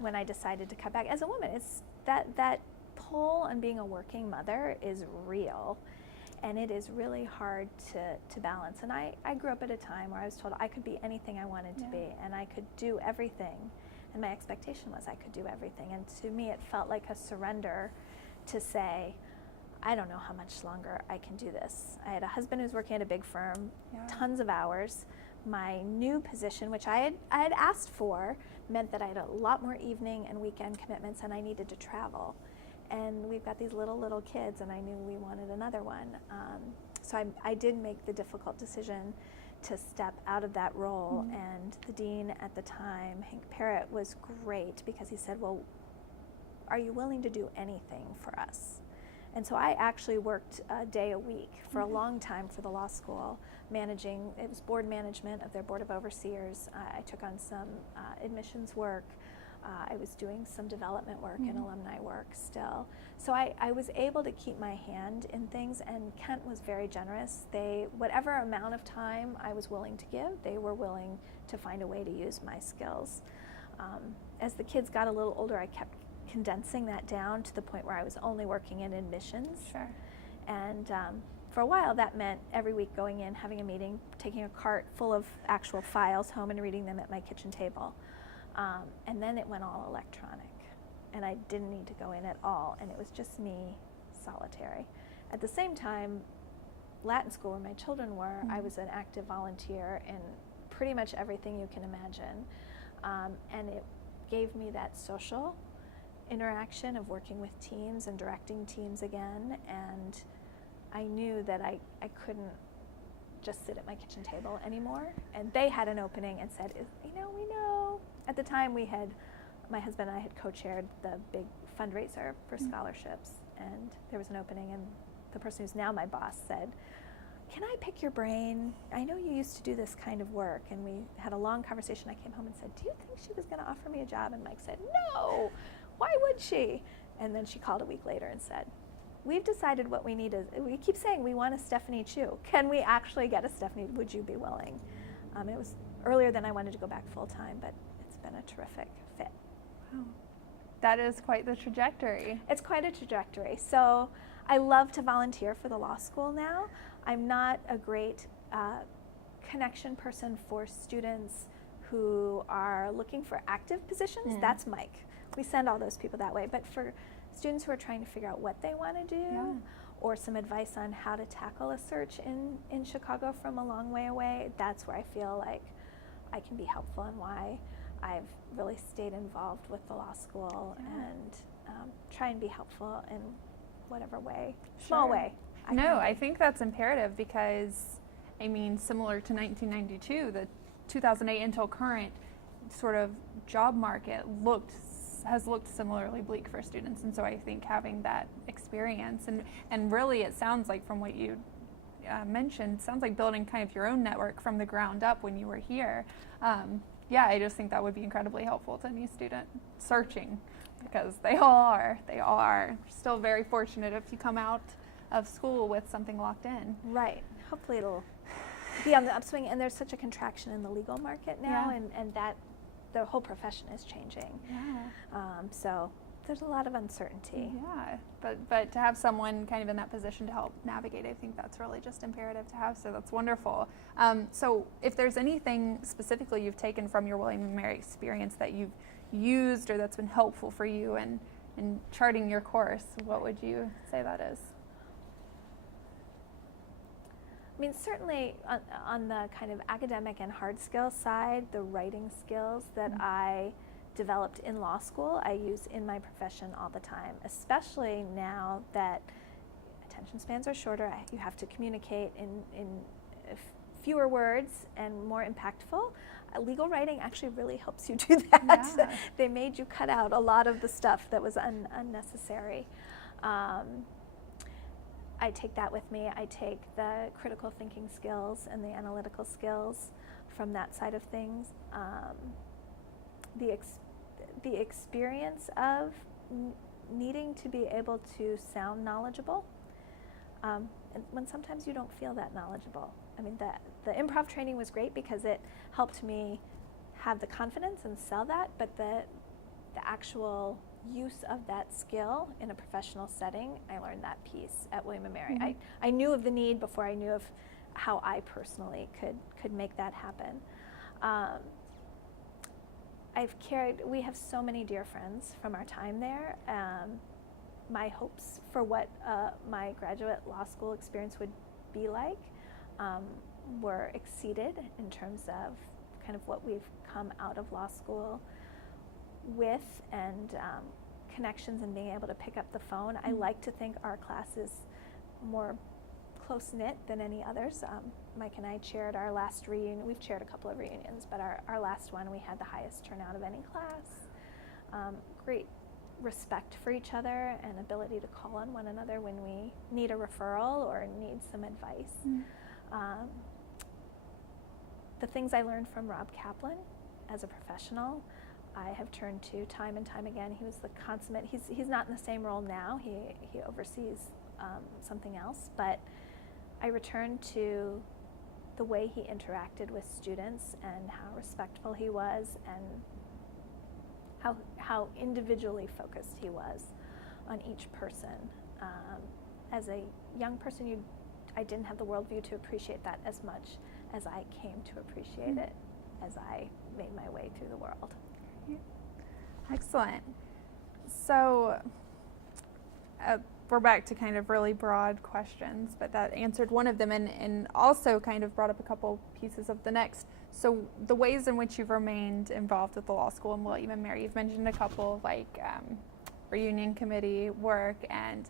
when I decided to cut back. As a woman, it's that pull on being a working mother is real, and it is really hard to balance. And I grew up at a time where I was told I could be anything I wanted to be, and I could do everything. And my expectation was I could do everything. And to me, it felt like a surrender to say, I don't know how much longer I can do this. I had a husband who was working at a big firm, tons of hours. My new position, which I had asked for, meant that I had a lot more evening and weekend commitments, and I needed to travel. And we've got these little kids, and I knew we wanted another one. So I did make the difficult decision to step out of that role, and the dean at the time, Hank Parrott, was great because he said, well, are you willing to do anything for us? And so I actually worked a day a week for a long time for the law school, managing, it was board management of their board of overseers. I took on some admissions work. I was doing some development work and alumni work still. So I was able to keep my hand in things, and Kent was very generous. Whatever amount of time I was willing to give, they were willing to find a way to use my skills. As the kids got a little older, I kept condensing that down to the point where I was only working in admissions. Sure. And for a while, that meant every week going in, having a meeting, taking a cart full of actual files home and reading them at my kitchen table. And then it went all electronic, and I didn't need to go in at all, and it was just me, solitary. At the same time, Latin school, where my children were, I was an active volunteer in pretty much everything you can imagine, and it gave me that social interaction of working with teams and directing teams again, and I knew that I couldn't just sit at my kitchen table anymore. And they had an opening and said, we know. At the time, my husband and I had co-chaired the big fundraiser for scholarships, and there was an opening, and the person who's now my boss said, can I pick your brain? I know you used to do this kind of work. And we had a long conversation. I came home and said, do you think she was going to offer me a job? And Mike said, no, why would she? And then she called a week later and said, we've decided what we need is, we keep saying we want a Stephanie Chu. Can we actually get a Stephanie? Would you be willing? It was earlier than I wanted to go back full time, but it's been a terrific fit. Wow. That is quite the trajectory. It's quite a trajectory. So I love to volunteer for the law school now. I'm not a great connection person for students who are looking for active positions. That's Mike. We send all those people that way. But for students who are trying to figure out what they want to do, or some advice on how to tackle a search in Chicago from a long way away, that's where I feel like I can be helpful, and why I've really stayed involved with the law school and try and be helpful in whatever way, small way. I think that's imperative, because, I mean, similar to 1992, the 2008 until current sort of job market has looked similarly bleak for students, and so I think having that experience, and really it sounds like, from what you mentioned, sounds like building kind of your own network from the ground up when you were here. I just think that would be incredibly helpful to any student searching, because they are still very fortunate if you come out of school with something locked in. Right. Hopefully it'll be on the upswing, and there's such a contraction in the legal market now, and that the whole profession is changing. So there's a lot of uncertainty. But to have someone kind of in that position to help navigate, I think that's really just imperative to have, so that's wonderful. So if there's anything specifically you've taken from your William & Mary experience that you've used or that's been helpful for you in charting your course, what would you say that is? I mean, certainly on the kind of academic and hard skills side, the writing skills that I developed in law school, I use in my profession all the time, especially now that attention spans are shorter. You have to communicate in fewer words and more impactful. Legal writing actually really helps you do that. They made you cut out a lot of the stuff that was unnecessary. I take that with me. I take the critical thinking skills and the analytical skills from that side of things. The experience of needing to be able to sound knowledgeable, and when sometimes you don't feel that knowledgeable. I mean, the improv training was great because it helped me have the confidence and sell that, but the actual use of that skill in a professional setting, I learned that piece at William & Mary. I knew of the need before I knew of how I personally could make that happen. We have so many dear friends from our time there. My hopes for what my graduate law school experience would be like were exceeded in terms of kind of what we've come out of law school with, and connections and being able to pick up the phone. I like to think our class is more close-knit than any others. Mike and I chaired our last reunion. We've chaired a couple of reunions, but our last one, we had the highest turnout of any class. Great respect for each other and ability to call on one another when we need a referral or need some advice. The things I learned from Rob Kaplan as a professional, I have turned to time and time again. He was the consummate. He's not in the same role now. He oversees something else, but I return to the way he interacted with students and how respectful he was, and how individually focused he was on each person. As a young person, I didn't have the worldview to appreciate that as much as I came to appreciate it as I made my way through the world. Excellent. So we're back to kind of really broad questions, but that answered one of them, and also kind of brought up a couple pieces of the next. So the ways in which you've remained involved with the law school and William & Mary, you've mentioned a couple, like reunion committee work and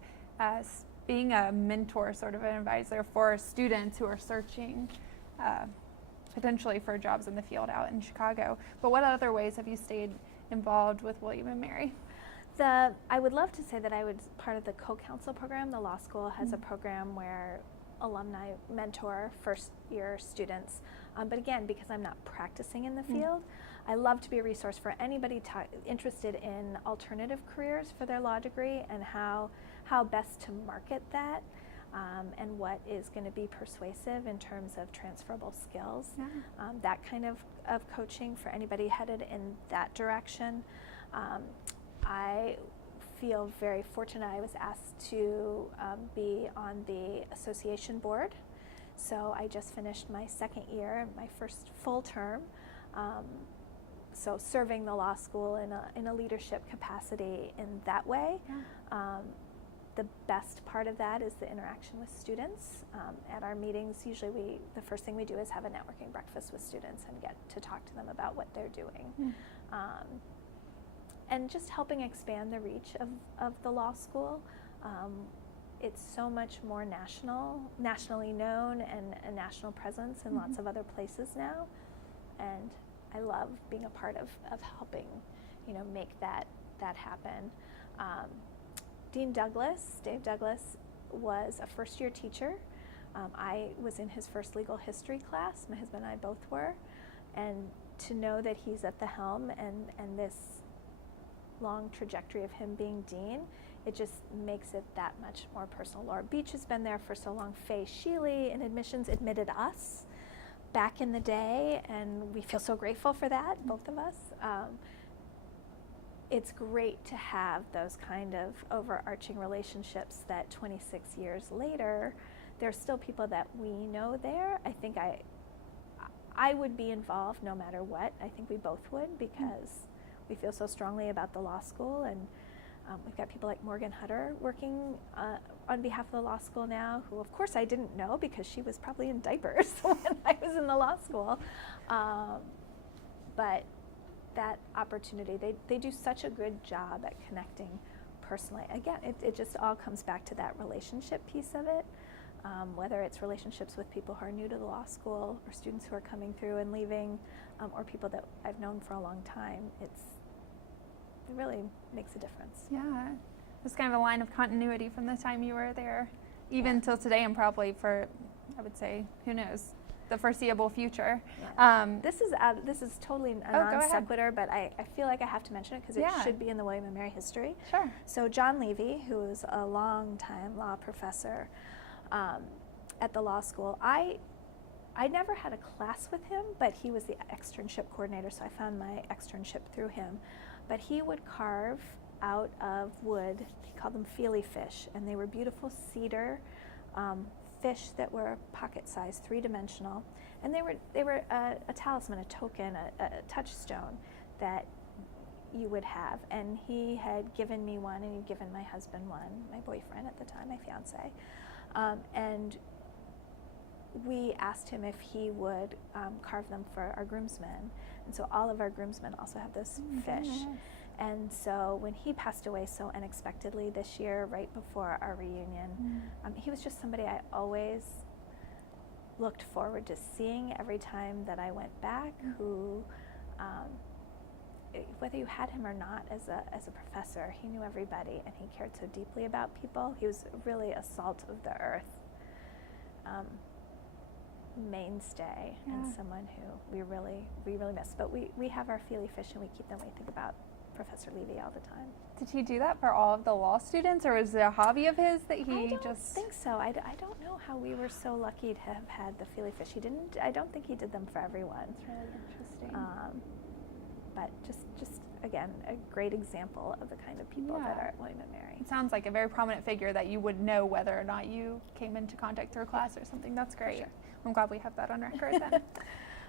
being a mentor, sort of an advisor for students who are searching potentially for jobs in the field out in Chicago. But what other ways have you stayed involved with William & Mary? I would love to say that I was part of the co-counsel program. The law school has a program where alumni mentor first-year students. But again, because I'm not practicing in the field, I love to be a resource for anybody interested in alternative careers for their law degree and how best to market that. and what is going to be persuasive in terms of transferable skills. Yeah. That kind of coaching for anybody headed in that direction. I feel very fortunate. I was asked to be on the association board. So I just finished my second year, my first full term. So serving the law school in a leadership capacity in that way. Yeah. The best part of that is the interaction with students. At our meetings, usually the first thing we do is have a networking breakfast with students and get to talk to them about what they're doing. And just helping expand the reach of the law school. It's so much more nationally known, and a national presence in lots of other places now. And I love being a part of helping, make that happen. Dean Douglas, Dave Douglas, was a first-year teacher. I was in his first legal history class. My husband and I both were. And to know that he's at the helm and this long trajectory of him being dean, it just makes it that much more personal. Laura Beach has been there for so long. Faye Sheely in admissions admitted us back in the day, and we feel so grateful for that, both of us. It's great to have those kind of overarching relationships that 26 years later, there's still people that we know there. I think I would be involved no matter what. I think we both would, because we feel so strongly about the law school, and we've got people like Morgan Hutter working on behalf of the law school now, who of course I didn't know because she was probably in diapers when I was in the law school. But that opportunity, they do such a good job at connecting personally. Again, it just all comes back to that relationship piece of it, whether it's relationships with people who are new to the law school, or students who are coming through and leaving, or people that I've known for a long time. It really makes a difference. Yeah, it's kind of a line of continuity from the time you were there, even till today, and probably for, I would say, who knows, the foreseeable future. Yeah. This is totally a non go sequitur, but I feel like I have to mention it because it should be in the William and Mary history. Sure. So John Levy, who was a long-time law professor at the law school, I never had a class with him, but he was the externship coordinator, so I found my externship through him. But he would carve out of wood, he called them feely fish, and they were beautiful cedar fish that were pocket-sized, three-dimensional, and they were a talisman, a token, a touchstone that you would have. And he had given me one, and he'd given my husband one, my boyfriend at the time, my fiance, and we asked him if he would carve them for our groomsmen. And so all of our groomsmen also have this fish. Nice. And so when he passed away so unexpectedly this year, right before our reunion, he was just somebody I always looked forward to seeing every time that I went back, who, whether you had him or not as a professor, he knew everybody, and he cared so deeply about people. He was really a salt of the earth mainstay, and someone who we really miss. But we have our feely fish, and we keep them. We think about Professor Levy all the time. Did he do that for all of the law students, or was it a hobby of his that he I don't just... think so. I don't know how we were so lucky to have had the feely fish. I don't think he did them for everyone. It's really interesting. But just again, a great example of the kind of people that are at William and Mary. It sounds like a very prominent figure that you would know whether or not you came into contact through a class or something. That's great. Sure. I'm glad we have that on record then.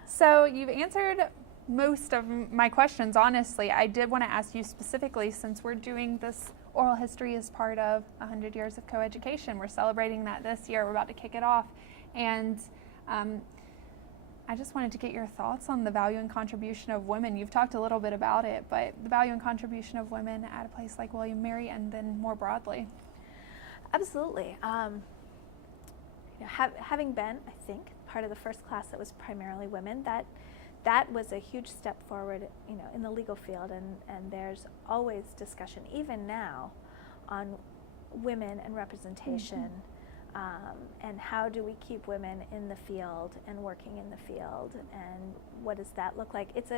So you've answered most of my questions, honestly. I did want to ask you specifically, since we're doing this oral history as part of 100 years of coeducation. We're celebrating that this year. We're about to kick it off. And I just wanted to get your thoughts on the value and contribution of women. You've talked a little bit about it, but the value and contribution of women at a place like William and Mary, and then more broadly. Absolutely. Having been, I think, part of the first class that was primarily women, that was a huge step forward, in the legal field, and there's always discussion, even now, on women and representation, and how do we keep women in the field and working in the field, and what does that look like? It's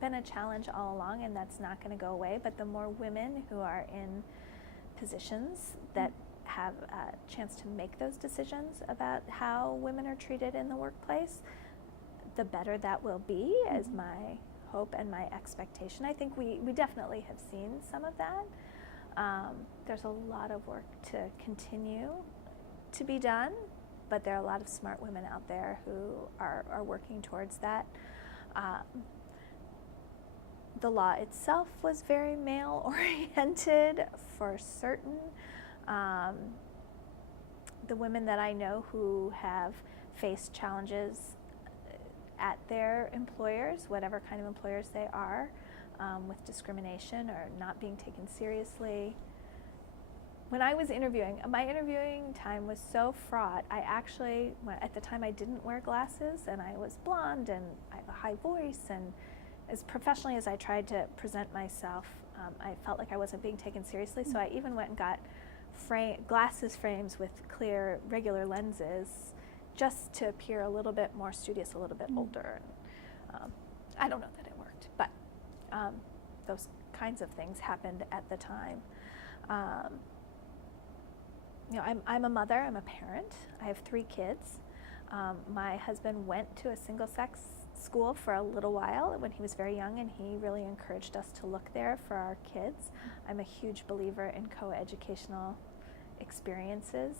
been a challenge all along, and that's not going to go away. But the more women who are in positions that have a chance to make those decisions about how women are treated in the workplace, the better that will be, is my hope and my expectation. I think we definitely have seen some of that. There's a lot of work to continue to be done, but there are a lot of smart women out there who are working towards that. The law itself was very male-oriented for certain. The women that I know who have faced challenges at their employers, whatever kind of employers they are, with discrimination or not being taken seriously. When I was interviewing, my interviewing time was so fraught. I actually, at the time I didn't wear glasses, and I was blonde, and I have a high voice, and as professionally as I tried to present myself, I felt like I wasn't being taken seriously, so I even went and got glasses frames with clear, regular lenses, just to appear a little bit more studious, a little bit older. And, I don't know that it worked, but those kinds of things happened at the time. You know, I'm a mother, I'm a parent, I have 3 kids. My husband went to a single-sex school for a little while when he was very young, and he really encouraged us to look there for our kids. I'm a huge believer in co-educational experiences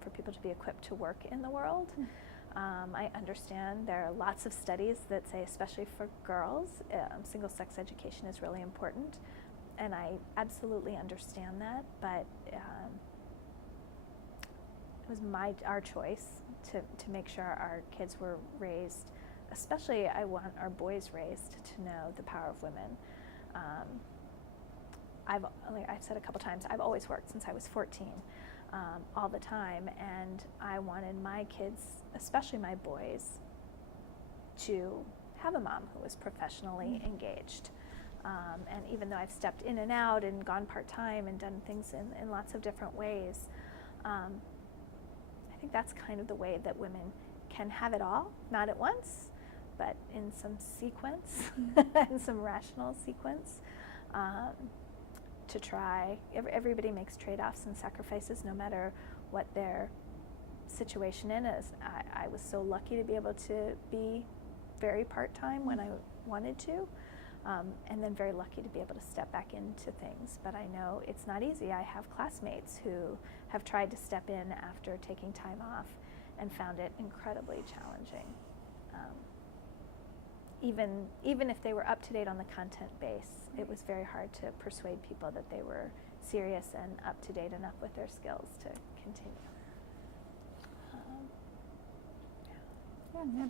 for people to be equipped to work in the world. I understand there are lots of studies that say, especially for girls, single-sex education is really important, and I absolutely understand that, but it was our choice to make sure our kids were raised. Especially, I want our boys raised to know the power of women. Like I've said a couple times, I've always worked since I was 14, all the time, and I wanted my kids, especially my boys, to have a mom who was professionally engaged. And even though I've stepped in and out and gone part-time and done things in lots of different ways, I think that's kind of the way that women can have it all, not at once, but in some sequence, in some rational sequence, to try. Everybody makes trade-offs and sacrifices no matter what their situation is. I was so lucky to be able to be very part-time when I wanted to, and then very lucky to be able to step back into things. But I know it's not easy. I have classmates who have tried to step in after taking time off and found it incredibly challenging. Even if they were up to date on the content base, it was very hard to persuade people that they were serious and up to date enough with their skills to continue. Yeah, no,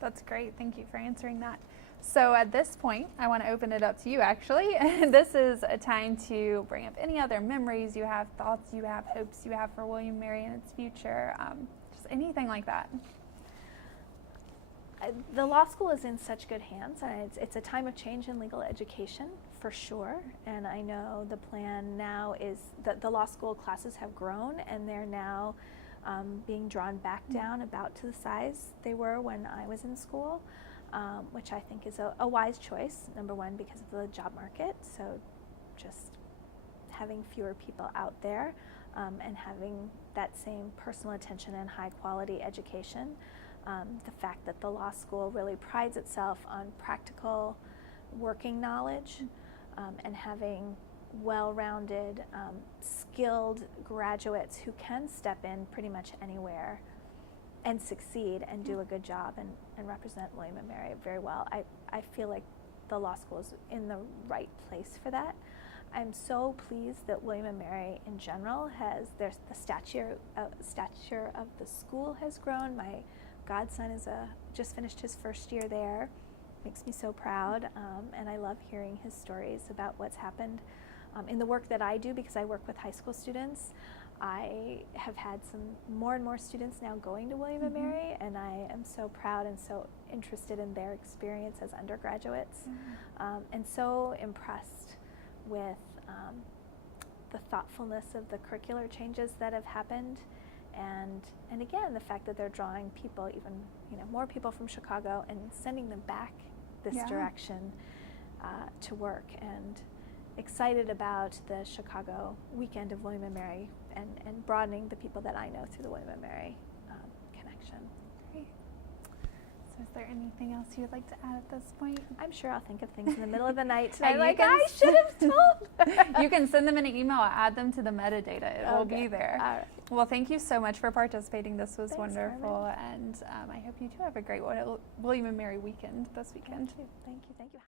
that's great. Thank you for answering that. So at this point, I want to open it up to you, actually. This is a time to bring up any other memories you have, thoughts you have, hopes you have for William & Mary and its future, just anything like that. The law school is in such good hands. It's a time of change in legal education, for sure. And I know the plan now is that the law school classes have grown, and they're now being drawn back down about to the size they were when I was in school, which I think is a wise choice, number one, because of the job market. So just having fewer people out there and having that same personal attention and high quality education. The fact that the law school really prides itself on practical working knowledge and having well-rounded, skilled graduates who can step in pretty much anywhere and succeed and do a good job and represent William & Mary very well. I feel like the law school is in the right place for that. I'm so pleased that William & Mary in general the stature of the school has grown. My godson just finished his first year there. Makes me so proud, and I love hearing his stories about what's happened. In the work that I do, because I work with high school students, I have had some more and more students now going to William & Mary, and I am so proud and so interested in their experience as undergraduates, and so impressed with the thoughtfulness of the curricular changes that have happened. And again, the fact that they're drawing people, even more people from Chicago, and sending them back this direction to work. And excited about the Chicago weekend of William & Mary and broadening the people that I know through the William & Mary connection. Great. So is there anything else you'd like to add at this point? I'm sure I'll think of things in the middle of the night And tonight you like, can I should have told. You can send them an email, add them to the metadata. It will be there. All right. Well, thank you so much for participating. This was Thanks, wonderful. Carmen. And I hope you too have a great William & Mary weekend this weekend. Thank you.